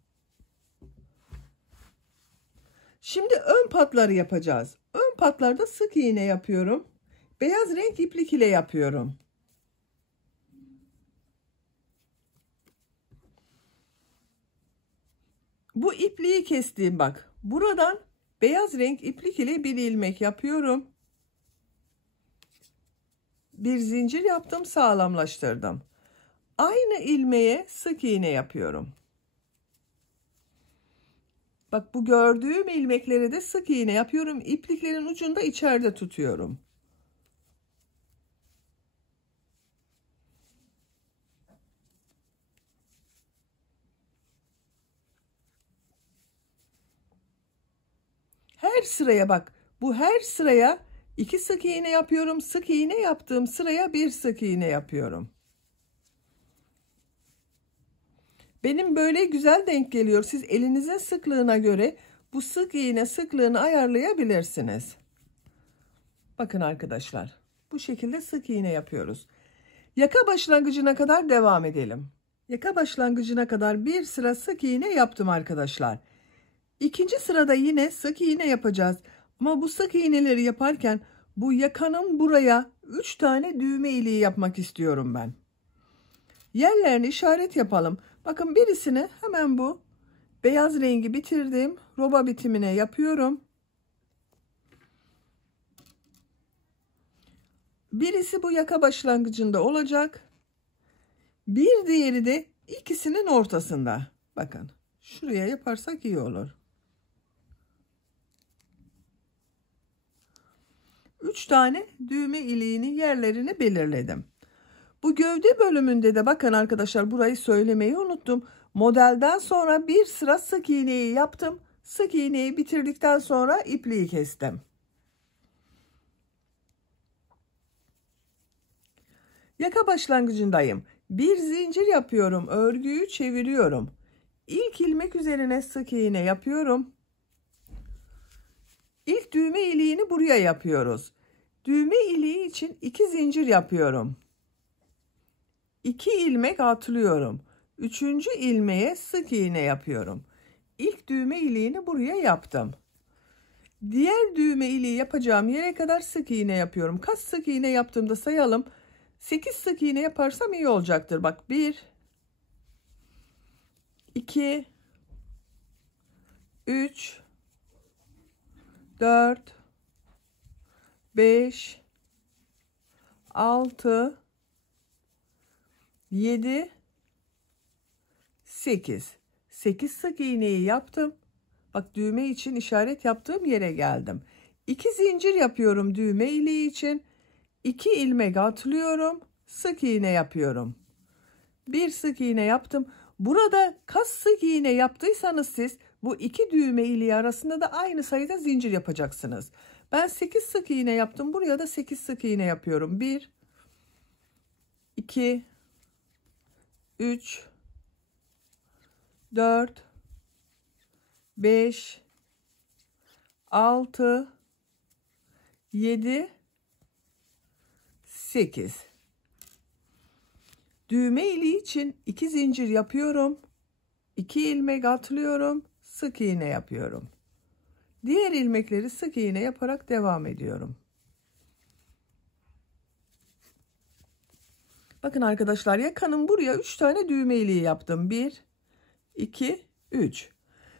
Şimdi ön patları yapacağız. Ön patlarda sık iğne yapıyorum. Beyaz renk iplik ile yapıyorum. Bu ipliği kestiğim bak. Buradan beyaz renk iplik ile bir ilmek yapıyorum. Bir zincir yaptım, sağlamlaştırdım. Aynı ilmeğe sık iğne yapıyorum. Bak, bu gördüğüm ilmeklere de sık iğne yapıyorum. İpliklerin ucunu da içeride tutuyorum. Her sıraya bak. Bu her sıraya 2 sık iğne yapıyorum. Sık iğne yaptığım sıraya 1 sık iğne yapıyorum. Benim böyle güzel denk geliyor. Siz elinizin sıklığına göre bu sık iğne sıklığını ayarlayabilirsiniz. Bakın arkadaşlar, bu şekilde sık iğne yapıyoruz. Yaka başlangıcına kadar devam edelim. Yaka başlangıcına kadar bir sıra sık iğne yaptım arkadaşlar. İkinci sırada yine sık iğne yapacağız. Ama bu sık iğneleri yaparken bu yakanın buraya 3 tane düğme iliği yapmak istiyorum ben. Yerlerini işaret yapalım. Bakın, birisini hemen bu beyaz rengi bitirdim. Roba bitimine yapıyorum. Birisi bu yaka başlangıcında olacak. Bir diğeri de ikisinin ortasında. Bakın, şuraya yaparsak iyi olur. 3 tane düğme iliğini yerlerini belirledim. Bu gövde bölümünde de bakın arkadaşlar, burayı söylemeyi unuttum. Modelden sonra bir sıra sık iğneyi yaptım. Sık iğneyi bitirdikten sonra ipliği kestim. Yaka başlangıcındayım. Bir zincir yapıyorum. Örgüyü çeviriyorum. İlk ilmek üzerine sık iğne yapıyorum. İlk düğme iliğini buraya yapıyoruz. Düğme iliği için 2 zincir yapıyorum. 2 ilmek atlıyorum. 3. ilmeğe sık iğne yapıyorum. İlk düğme iliğini buraya yaptım. Diğer düğme iliği yapacağım yere kadar sık iğne yapıyorum. Kaç sık iğne yaptığımda sayalım. 8 sık iğne yaparsam iyi olacaktır. Bak, 1, 2, 3, 4, 5, 6, 7, 8. 8 sık iğneyi yaptım. Bak, düğme için işaret yaptığım yere geldim. 2 zincir yapıyorum düğme iliği için. 2 ilmek atlıyorum. Sık iğne yapıyorum. 1 sık iğne yaptım. Burada kaç sık iğne yaptıysanız siz bu 2 düğme iliği arasında da aynı sayıda zincir yapacaksınız. Ben 8 sık iğne yaptım. Buraya da 8 sık iğne yapıyorum. 1, 2, 3, 4, 5, 6, 7, 8. Düğme iliği için 2 zincir yapıyorum. 2 ilmek atlıyorum. Sık iğne yapıyorum. Diğer ilmekleri sık iğne yaparak devam ediyorum. Bakın arkadaşlar, yakanın buraya 3 tane düğme iliği yaptım. 1, 2, 3.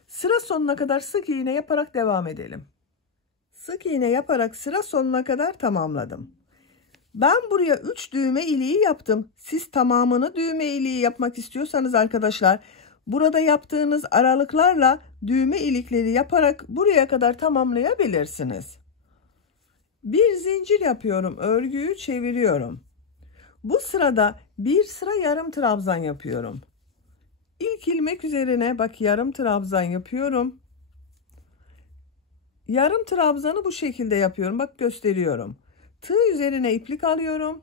Sıra sonuna kadar sık iğne yaparak devam edelim. Sık iğne yaparak sıra sonuna kadar tamamladım. Ben buraya 3 düğme iliği yaptım. Siz tamamını düğme iliği yapmak istiyorsanız arkadaşlar, burada yaptığınız aralıklarla düğme ilikleri yaparak buraya kadar tamamlayabilirsiniz. Bir zincir yapıyorum, örgüyü çeviriyorum. Bu sırada bir sıra yarım trabzan yapıyorum. İlk ilmek üzerine bak yarım trabzan yapıyorum. Yarım trabzanı bu şekilde yapıyorum. Bak gösteriyorum. Tığ üzerine iplik alıyorum.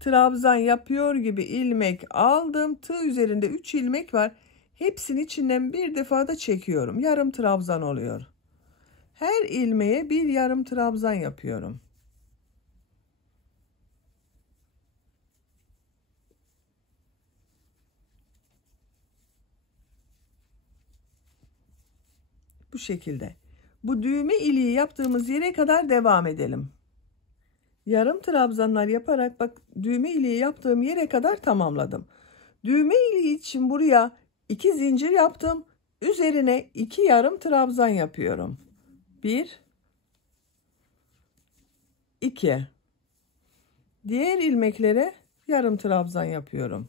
Trabzan yapıyor gibi ilmek aldım. Tığ üzerinde 3 ilmek var. Hepsini içinden bir defa da çekiyorum. Yarım trabzan oluyor. Her ilmeğe bir yarım trabzan yapıyorum. Bu şekilde. Bu düğme iliği yaptığımız yere kadar devam edelim. Yarım trabzanlar yaparak bak düğme iliği yaptığım yere kadar tamamladım. Düğme iliği için buraya 2 zincir yaptım. Üzerine 2 yarım trabzan yapıyorum. 1, 2. Diğer ilmeklere yarım trabzan yapıyorum.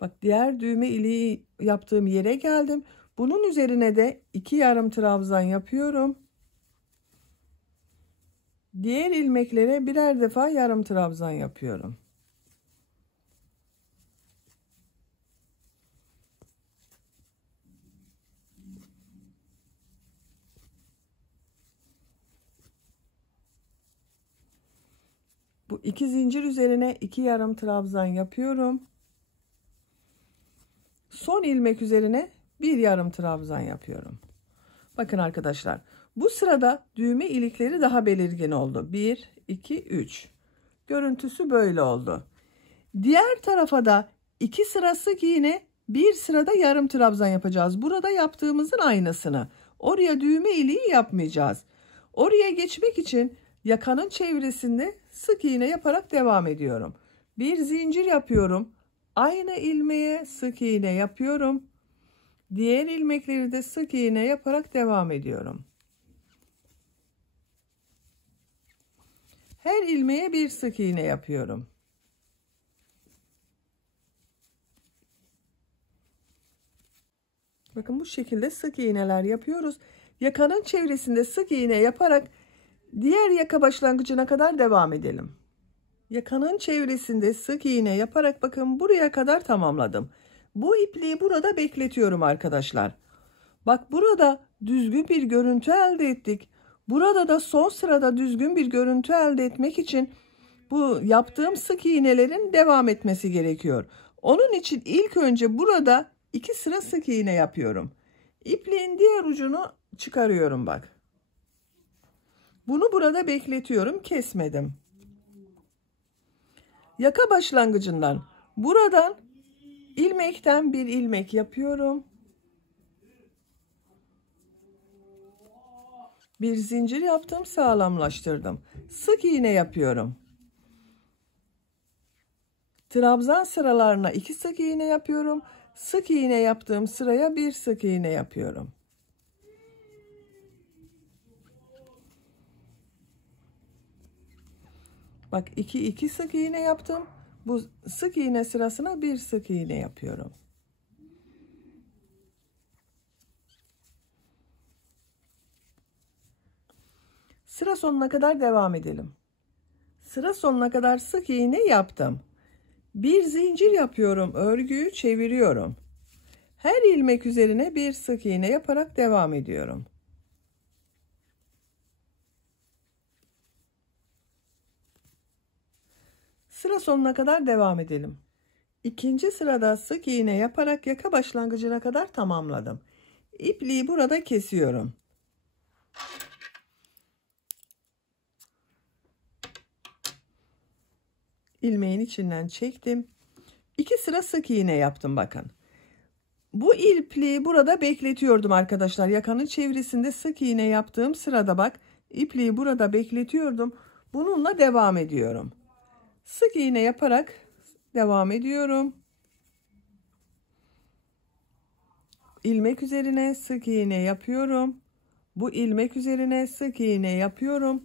Bak diğer düğme iliği yaptığım yere geldim. Bunun üzerine de 2 yarım trabzan yapıyorum. Diğer ilmeklere birer defa yarım trabzan yapıyorum. Bu 2 zincir üzerine 2 yarım trabzan yapıyorum. Son ilmek üzerine bir yarım trabzan yapıyorum. Bakın arkadaşlar, bu sırada düğme ilikleri daha belirgin oldu. 1, 2, 3. Görüntüsü böyle oldu. Diğer tarafa da 2 sıra sık iğne, bir sırada yarım trabzan yapacağız. Burada yaptığımızın aynısını. Oraya düğme iliği yapmayacağız. Oraya geçmek için yakanın çevresinde sık iğne yaparak devam ediyorum. Bir zincir yapıyorum. Aynı ilmeğe sık iğne yapıyorum. Diğer ilmekleri de sık iğne yaparak devam ediyorum. Her ilmeğe bir sık iğne yapıyorum. Bakın bu şekilde sık iğneler yapıyoruz. Yakanın çevresinde sık iğne yaparak diğer yaka başlangıcına kadar devam edelim. Yakanın çevresinde sık iğne yaparak bakın buraya kadar tamamladım. Bu ipliği burada bekletiyorum arkadaşlar. Bak burada düzgün bir görüntü elde ettik. Burada da son sırada düzgün bir görüntü elde etmek için bu yaptığım sık iğnelerin devam etmesi gerekiyor. Onun için ilk önce burada 2 sıra sık iğne yapıyorum. İpliğin diğer ucunu çıkarıyorum bak. Bunu burada bekletiyorum, kesmedim. Yaka başlangıcından buradan ilmekten bir ilmek yapıyorum. Bir zincir yaptım, sağlamlaştırdım. Sık iğne yapıyorum. Trabzan sıralarına 2 sık iğne yapıyorum. Sık iğne yaptığım sıraya bir sık iğne yapıyorum. Bak 2 sık iğne yaptım. Bu sık iğne sırasına bir sık iğne yapıyorum. Sıra sonuna kadar devam edelim. Sıra sonuna kadar sık iğne yaptım. Bir zincir yapıyorum, örgüyü çeviriyorum. Her ilmek üzerine bir sık iğne yaparak devam ediyorum. Sıra sonuna kadar devam edelim. İkinci sırada sık iğne yaparak yaka başlangıcına kadar tamamladım. İpliği burada kesiyorum. İlmeğin içinden çektim. 2 sıra sık iğne yaptım bakın. Bu ipliği burada bekletiyordum arkadaşlar. Yakanın çevresinde sık iğne yaptığım sırada bak, ipliği burada bekletiyordum. Bununla devam ediyorum. Sık iğne yaparak devam ediyorum. İlmek üzerine sık iğne yapıyorum. Bu ilmek üzerine sık iğne yapıyorum.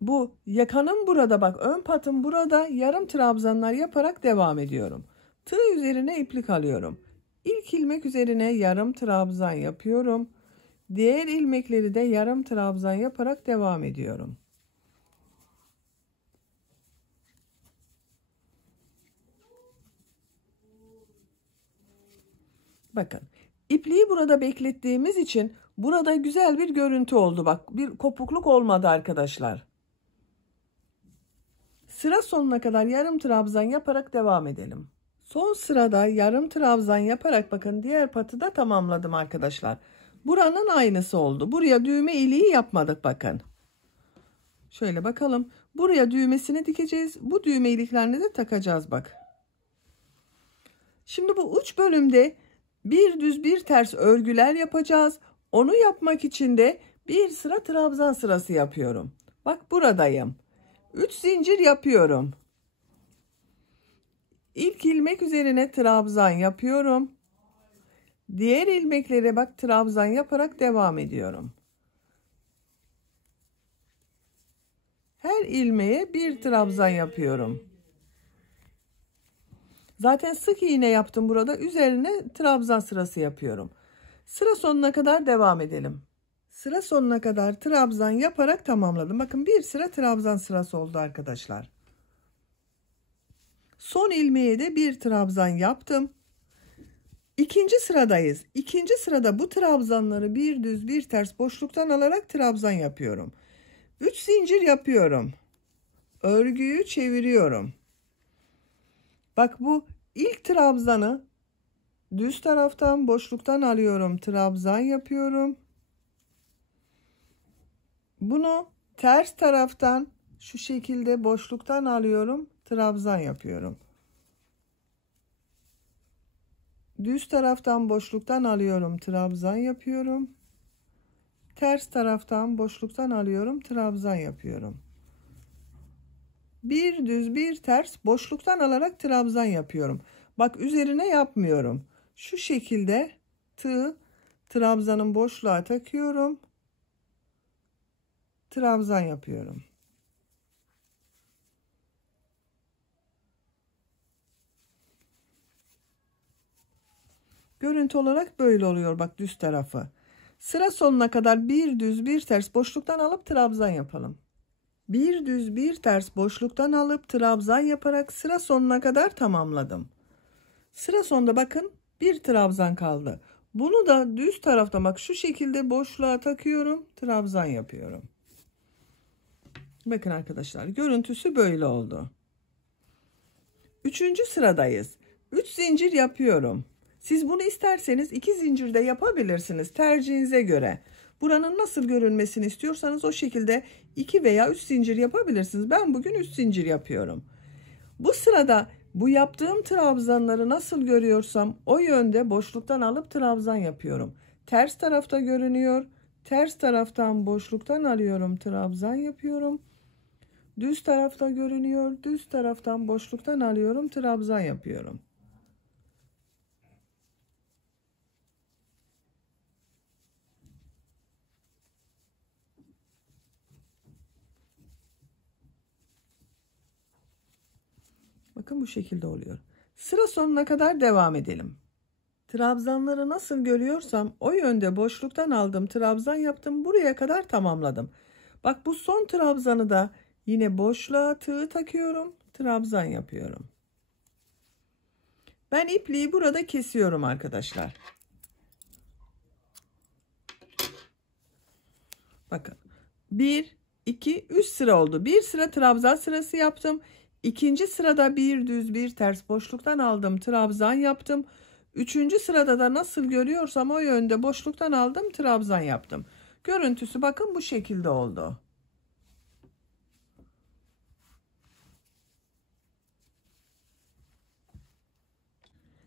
Bu yakanın burada bak, ön patım burada, yarım trabzanlar yaparak devam ediyorum. Tığ üzerine iplik alıyorum. İlk ilmek üzerine yarım trabzan yapıyorum. Diğer ilmekleri de yarım trabzan yaparak devam ediyorum. Bakın, ipliği burada beklettiğimiz için burada güzel bir görüntü oldu. Bak, bir kopukluk olmadı arkadaşlar. Sıra sonuna kadar yarım trabzan yaparak devam edelim. Son sırada yarım trabzan yaparak bakın diğer patı da tamamladım arkadaşlar. Buranın aynısı oldu. Buraya düğme iliği yapmadık bakın. Şöyle bakalım. Buraya düğmesini dikeceğiz. Bu düğme iliklerini de takacağız bak. Şimdi bu uç bölümde bir düz bir ters örgüler yapacağız. Onu yapmak için de bir sıra trabzan sırası yapıyorum. Bak buradayım. 3 zincir yapıyorum. İlk ilmek üzerine trabzan yapıyorum. Diğer ilmeklere bak trabzan yaparak devam ediyorum. Her ilmeğe bir trabzan yapıyorum. Zaten sık iğne yaptım burada. Üzerine trabzan sırası yapıyorum. Sıra sonuna kadar devam edelim. Sıra sonuna kadar trabzan yaparak tamamladım. Bakın bir sıra trabzan sırası oldu arkadaşlar. Son ilmeğe de bir trabzan yaptım. İkinci sıradayız. İkinci sırada bu trabzanları bir düz bir ters boşluktan alarak trabzan yapıyorum. 3 zincir yapıyorum. Örgüyü çeviriyorum. Bak bu ilk trabzanı düz taraftan boşluktan alıyorum. Trabzan yapıyorum. Bunu ters taraftan şu şekilde boşluktan alıyorum. Trabzan yapıyorum. Düz taraftan boşluktan alıyorum. Trabzan yapıyorum. Ters taraftan boşluktan alıyorum. Trabzan yapıyorum. Bir düz bir ters boşluktan alarak trabzan yapıyorum. Bak üzerine yapmıyorum. Şu şekilde tığ trabzanın boşluğa takıyorum. Trabzan yapıyorum. Görüntü olarak böyle oluyor bak düz tarafı. Sıra sonuna kadar bir düz bir ters boşluktan alıp trabzan yapalım. Bir düz bir ters boşluktan alıp trabzan yaparak sıra sonuna kadar tamamladım. Sıra sonunda bakın bir trabzan kaldı. Bunu da düz tarafta bak şu şekilde boşluğa takıyorum. Trabzan yapıyorum. Bakın arkadaşlar görüntüsü böyle oldu. Üçüncü sıradayız. 3 zincir yapıyorum. Siz bunu isterseniz 2 zincir de yapabilirsiniz tercihinize göre. Buranın nasıl görünmesini istiyorsanız o şekilde 2 veya 3 zincir yapabilirsiniz. Ben bugün 3 zincir yapıyorum. Bu sırada bu yaptığım trabzanları nasıl görüyorsam o yönde boşluktan alıp trabzan yapıyorum. Ters tarafta görünüyor. Ters taraftan boşluktan alıyorum, trabzan yapıyorum. Düz tarafta görünüyor. Düz taraftan boşluktan alıyorum, trabzan yapıyorum. Bakın bu şekilde oluyor. Sıra sonuna kadar devam edelim. Trabzanları nasıl görüyorsam o yönde boşluktan aldım, trabzan yaptım, buraya kadar tamamladım. Bak bu son trabzanı da yine boşluğa tığ takıyorum, trabzan yapıyorum. Ben ipliği burada kesiyorum arkadaşlar. Bakın 1 2 3 sıra oldu. Bir sıra trabzan sırası yaptım. İkinci sırada bir düz bir ters boşluktan aldım, trabzan yaptım. Üçüncü sırada da nasıl görüyorsam o yönde boşluktan aldım, trabzan yaptım. Görüntüsü bakın bu şekilde oldu.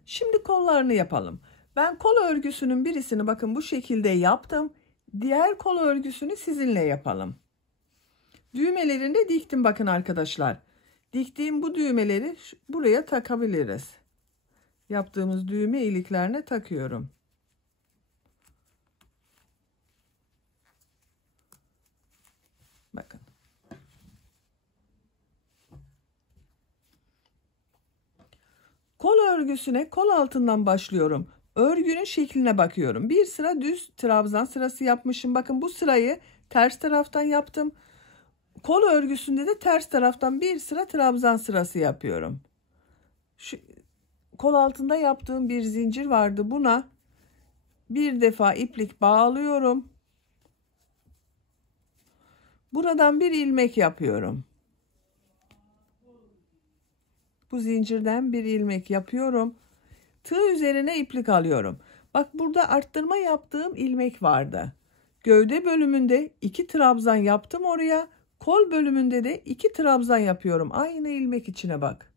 Şimdi kollarını yapalım. Ben kol örgüsünün birisini bakın bu şekilde yaptım. Diğer kol örgüsünü sizinle yapalım. Düğmelerini de diktim bakın arkadaşlar. Diktiğim bu düğmeleri buraya takabiliriz. Yaptığımız düğme iliklerine takıyorum. Bakın. Kol örgüsüne kol altından başlıyorum. Örgünün şekline bakıyorum. Bir sıra düz trabzan sırası yapmışım. Bakın bu sırayı ters taraftan yaptım. Kol örgüsünde de ters taraftan bir sıra trabzan sırası yapıyorum. Şu kol altında yaptığım bir zincir vardı. Buna bir defa iplik bağlıyorum. Buradan bir ilmek yapıyorum. Bu zincirden bir ilmek yapıyorum. Tığ üzerine iplik alıyorum. Bak burada arttırma yaptığım ilmek vardı. Gövde bölümünde 2 trabzan yaptım oraya. Kol bölümünde de 2 trabzan yapıyorum. Aynı ilmek içine bak.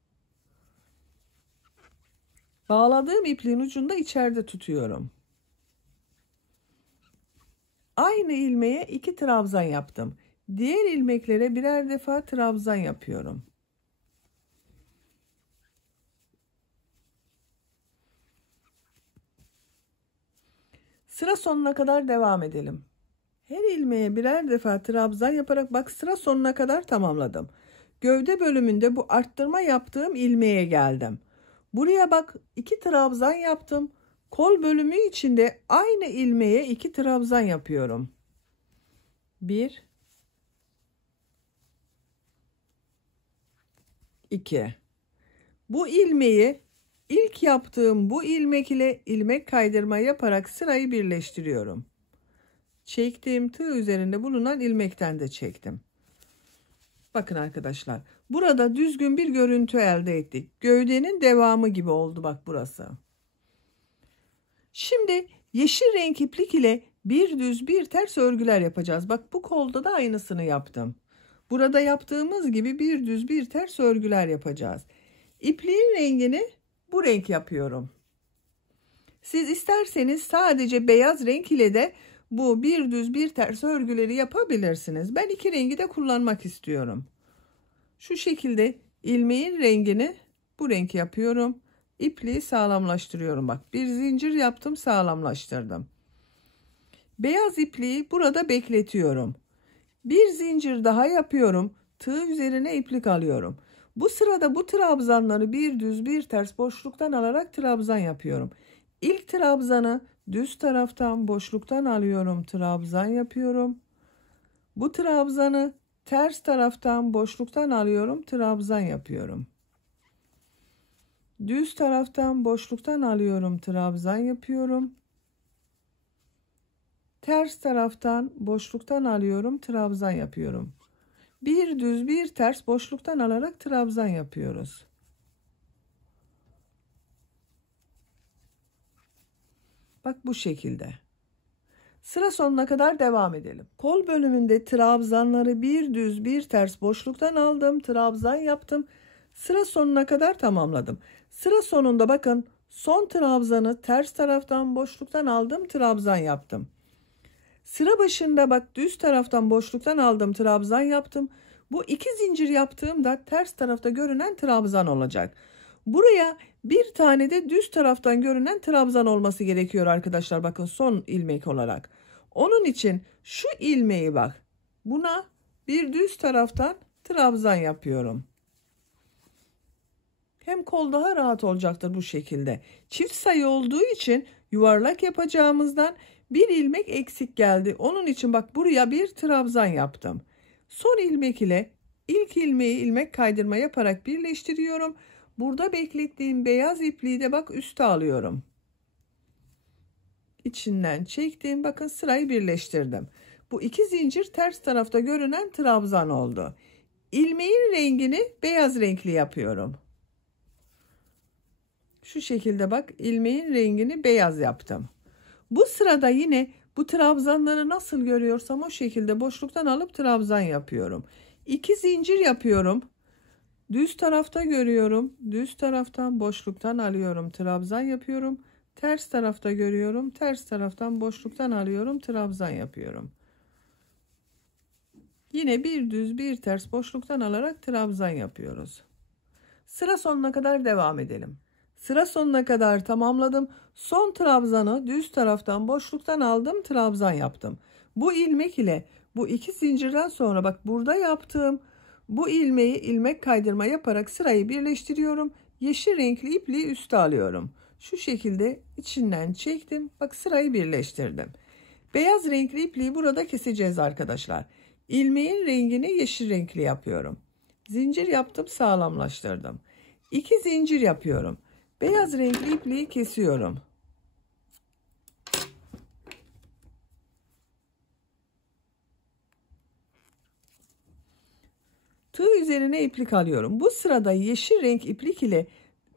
Bağladığım ipliğin ucunda içeride tutuyorum. Aynı ilmeğe 2 trabzan yaptım. Diğer ilmeklere birer defa trabzan yapıyorum. Sıra sonuna kadar devam edelim. Her ilmeğe birer defa trabzan yaparak bak sıra sonuna kadar tamamladım. Gövde bölümünde bu arttırma yaptığım ilmeğe geldim. Buraya bak 2 trabzan yaptım. Kol bölümü içinde aynı ilmeğe 2 trabzan yapıyorum. 1 2. Bu ilmeği ilk yaptığım bu ilmek ile ilmek kaydırma yaparak sırayı birleştiriyorum. Çektiğim tığ üzerinde bulunan ilmekten de çektim. Bakın arkadaşlar, burada düzgün bir görüntü elde ettik. Gövdenin devamı gibi oldu bak burası. Şimdi yeşil renk iplik ile bir düz bir ters örgüler yapacağız. Bak bu kolda da aynısını yaptım. Burada yaptığımız gibi bir düz bir ters örgüler yapacağız. İpliğin rengini bu renk yapıyorum. Siz isterseniz sadece beyaz renk ile de bu bir düz bir ters örgüleri yapabilirsiniz. Ben iki rengi de kullanmak istiyorum. Şu şekilde ilmeğin rengini bu renk yapıyorum. İpliği sağlamlaştırıyorum. Bak bir zincir yaptım, sağlamlaştırdım. Beyaz ipliği burada bekletiyorum. Bir zincir daha yapıyorum. Tığ üzerine iplik alıyorum. Bu sırada bu trabzanları bir düz bir ters boşluktan alarak trabzan yapıyorum. İlk trabzanı düz taraftan boşluktan alıyorum, trabzan yapıyorum. Bu trabzanı ters taraftan boşluktan alıyorum, trabzan yapıyorum. Düz taraftan boşluktan alıyorum, trabzan yapıyorum. Ters taraftan boşluktan alıyorum, trabzan yapıyorum. Bir düz bir ters boşluktan alarak trabzan yapıyoruz. Bak bu şekilde. Sıra sonuna kadar devam edelim. Kol bölümünde trabzanları bir düz bir ters boşluktan aldım, trabzan yaptım. Sıra sonuna kadar tamamladım. Sıra sonunda bakın son trabzanı ters taraftan boşluktan aldım, trabzan yaptım. Sıra başında bak düz taraftan boşluktan aldım, trabzan yaptım. Bu iki zincir yaptığımda ters tarafta görünen trabzan olacak. Buraya bir tane de düz taraftan görünen trabzan olması gerekiyor arkadaşlar. Bakın son ilmek olarak. Onun için şu ilmeği bak. Buna bir düz taraftan trabzan yapıyorum. Hem kol daha rahat olacaktır bu şekilde. Çift sayı olduğu için yuvarlak yapacağımızdan bir ilmek eksik geldi. Onun için bak buraya bir trabzan yaptım. Son ilmek ile ilk ilmeği ilmek kaydırma yaparak birleştiriyorum. Burada beklettiğim beyaz ipliği de bak üste alıyorum. İçinden çektim. Bakın sırayı birleştirdim. Bu iki zincir ters tarafta görünen trabzan oldu. ilmeğin rengini beyaz renkli yapıyorum. Şu şekilde bak, ilmeğin rengini beyaz yaptım. Bu sırada yine bu trabzanları nasıl görüyorsam o şekilde boşluktan alıp trabzan yapıyorum. 2 zincir yapıyorum. Düz tarafta görüyorum. Düz taraftan boşluktan alıyorum. Trabzan yapıyorum. Ters tarafta görüyorum. Ters taraftan boşluktan alıyorum. Trabzan yapıyorum. Yine bir düz bir ters boşluktan alarak trabzan yapıyoruz. Sıra sonuna kadar devam edelim. Sıra sonuna kadar tamamladım. Son trabzanı düz taraftan boşluktan aldım. Trabzan yaptım. Bu ilmek ile bu 2 zincirden sonra bak burada yaptığım bu ilmeği ilmek kaydırma yaparak sırayı birleştiriyorum. Yeşil renkli ipliği üste alıyorum. Şu şekilde içinden çektim. Bak sırayı birleştirdim. Beyaz renkli ipliği burada keseceğiz arkadaşlar. İlmeğin rengini yeşil renkli yapıyorum. Zincir yaptım, sağlamlaştırdım. 2 zincir yapıyorum. Beyaz renkli ipliği kesiyorum. Tığ üzerine iplik alıyorum. Bu sırada yeşil renk iplik ile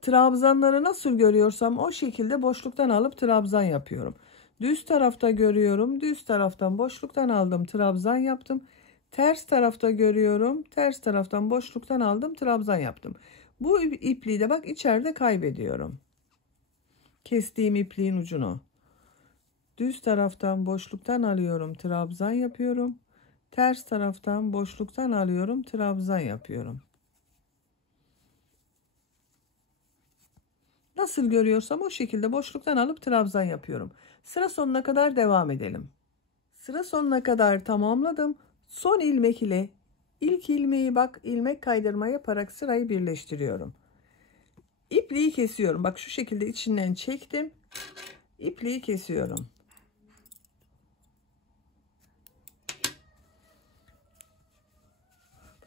trabzanları nasıl görüyorsam o şekilde boşluktan alıp trabzan yapıyorum. Düz tarafta görüyorum. Düz taraftan boşluktan aldım. Trabzan yaptım. Ters tarafta görüyorum. Ters taraftan boşluktan aldım. Trabzan yaptım. Bu ipliği de bak içeride kaybediyorum. Kestiğim ipliğin ucunu. Düz taraftan boşluktan alıyorum. Trabzan yapıyorum. Ters taraftan boşluktan alıyorum. Trabzan yapıyorum. Nasıl görüyorsam o şekilde boşluktan alıp trabzan yapıyorum. Sıra sonuna kadar devam edelim. Sıra sonuna kadar tamamladım. Son ilmek ile ilk ilmeği bak ilmek kaydırma yaparak sırayı birleştiriyorum. İpliği kesiyorum. Bak şu şekilde içinden çektim. İpliği kesiyorum.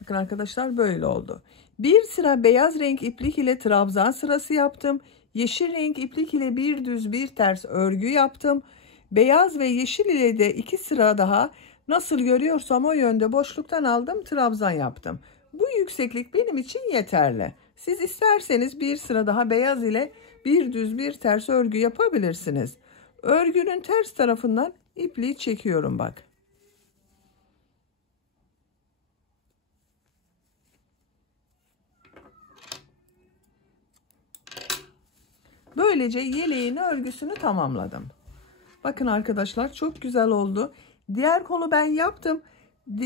Bakın arkadaşlar böyle oldu. Bir sıra beyaz renk iplik ile trabzan sırası yaptım. Yeşil renk iplik ile bir düz bir ters örgü yaptım. Beyaz ve yeşil ile de 2 sıra daha nasıl görüyorsam o yönde boşluktan aldım, trabzan yaptım. Bu yükseklik benim için yeterli. Siz isterseniz bir sıra daha beyaz ile bir düz bir ters örgü yapabilirsiniz. Örgünün ters tarafından ipliği çekiyorum bak. Böylece yeleğin örgüsünü tamamladım. Bakın arkadaşlar çok güzel oldu. Diğer kolu ben yaptım.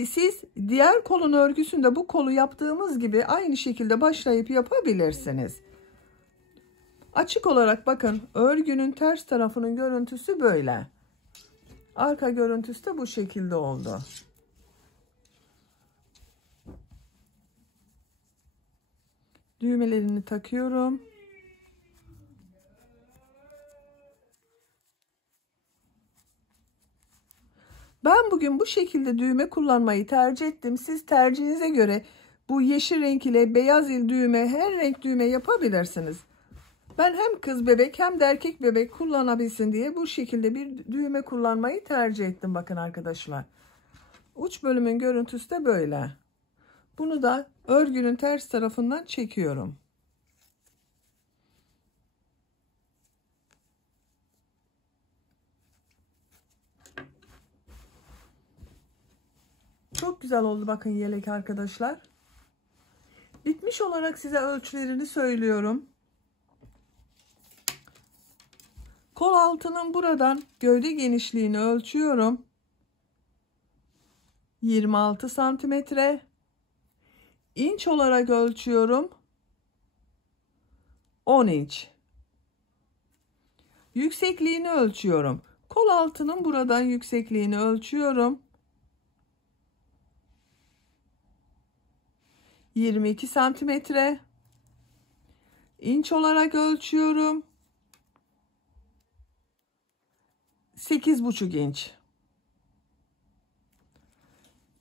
Siz diğer kolun örgüsünde bu kolu yaptığımız gibi aynı şekilde başlayıp yapabilirsiniz. Açık olarak bakın örgünün ters tarafının görüntüsü böyle. Arka görüntüsü de bu şekilde oldu. Düğmelerini takıyorum. Ben bugün bu şekilde düğme kullanmayı tercih ettim. Siz tercihinize göre bu yeşil renk ile beyaz düğme, her renk düğme yapabilirsiniz. Ben hem kız bebek hem de erkek bebek kullanabilsin diye bu şekilde bir düğme kullanmayı tercih ettim bakın arkadaşlar. Uç bölümün görüntüsü de böyle. Bunu da örgünün ters tarafından çekiyorum. Çok güzel oldu bakın yelek arkadaşlar. Bitmiş olarak size ölçülerini söylüyorum. Kol altının buradan gövde genişliğini ölçüyorum. 26 santimetre. İnç olarak ölçüyorum. 10 inç. Yüksekliğini ölçüyorum. Kol altının buradan yüksekliğini ölçüyorum. 22 santimetre. İnç olarak ölçüyorum. 8,5 inç.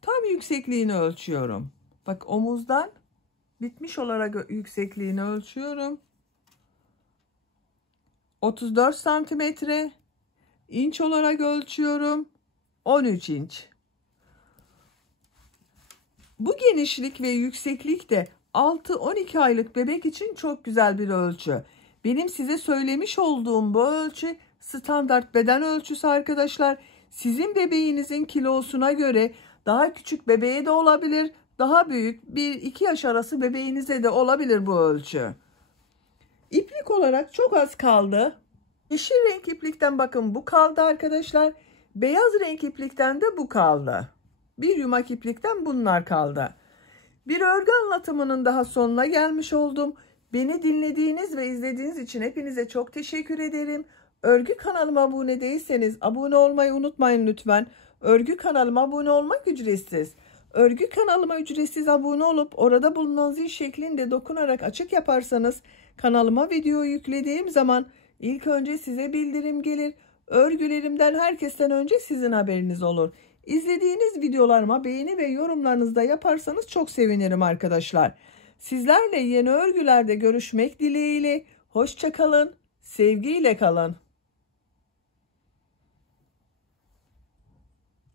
Tam yüksekliğini ölçüyorum. Bak omuzdan bitmiş olarak yüksekliğini ölçüyorum. 34 santimetre. İnç olarak ölçüyorum. 13 inç. Bu genişlik ve yükseklik de 6-12 aylık bebek için çok güzel bir ölçü. Benim size söylemiş olduğum bu ölçü standart beden ölçüsü arkadaşlar. Sizin bebeğinizin kilosuna göre daha küçük bebeğe de olabilir, daha büyük 1-2 yaş arası bebeğinize de olabilir bu ölçü. İplik olarak çok az kaldı. Yeşil renk iplikten bakın bu kaldı arkadaşlar. Beyaz renk iplikten de bu kaldı. Bir yumak iplikten bunlar kaldı. Bir örgü anlatımının daha sonuna gelmiş oldum. Beni dinlediğiniz ve izlediğiniz için hepinize çok teşekkür ederim. Örgü kanalıma abone değilseniz abone olmayı unutmayın lütfen. Örgü kanalıma abone olmak ücretsiz. Örgü kanalıma ücretsiz abone olup orada bulunan zil şeklinde dokunarak açık yaparsanız kanalıma video yüklediğim zaman ilk önce size bildirim gelir. Örgülerimden herkesten önce sizin haberiniz olur. İzlediğiniz videolarıma beğeni ve yorumlarınızı da yaparsanız çok sevinirim arkadaşlar. Sizlerle yeni örgülerde görüşmek dileğiyle. Hoşça kalın, sevgiyle kalın.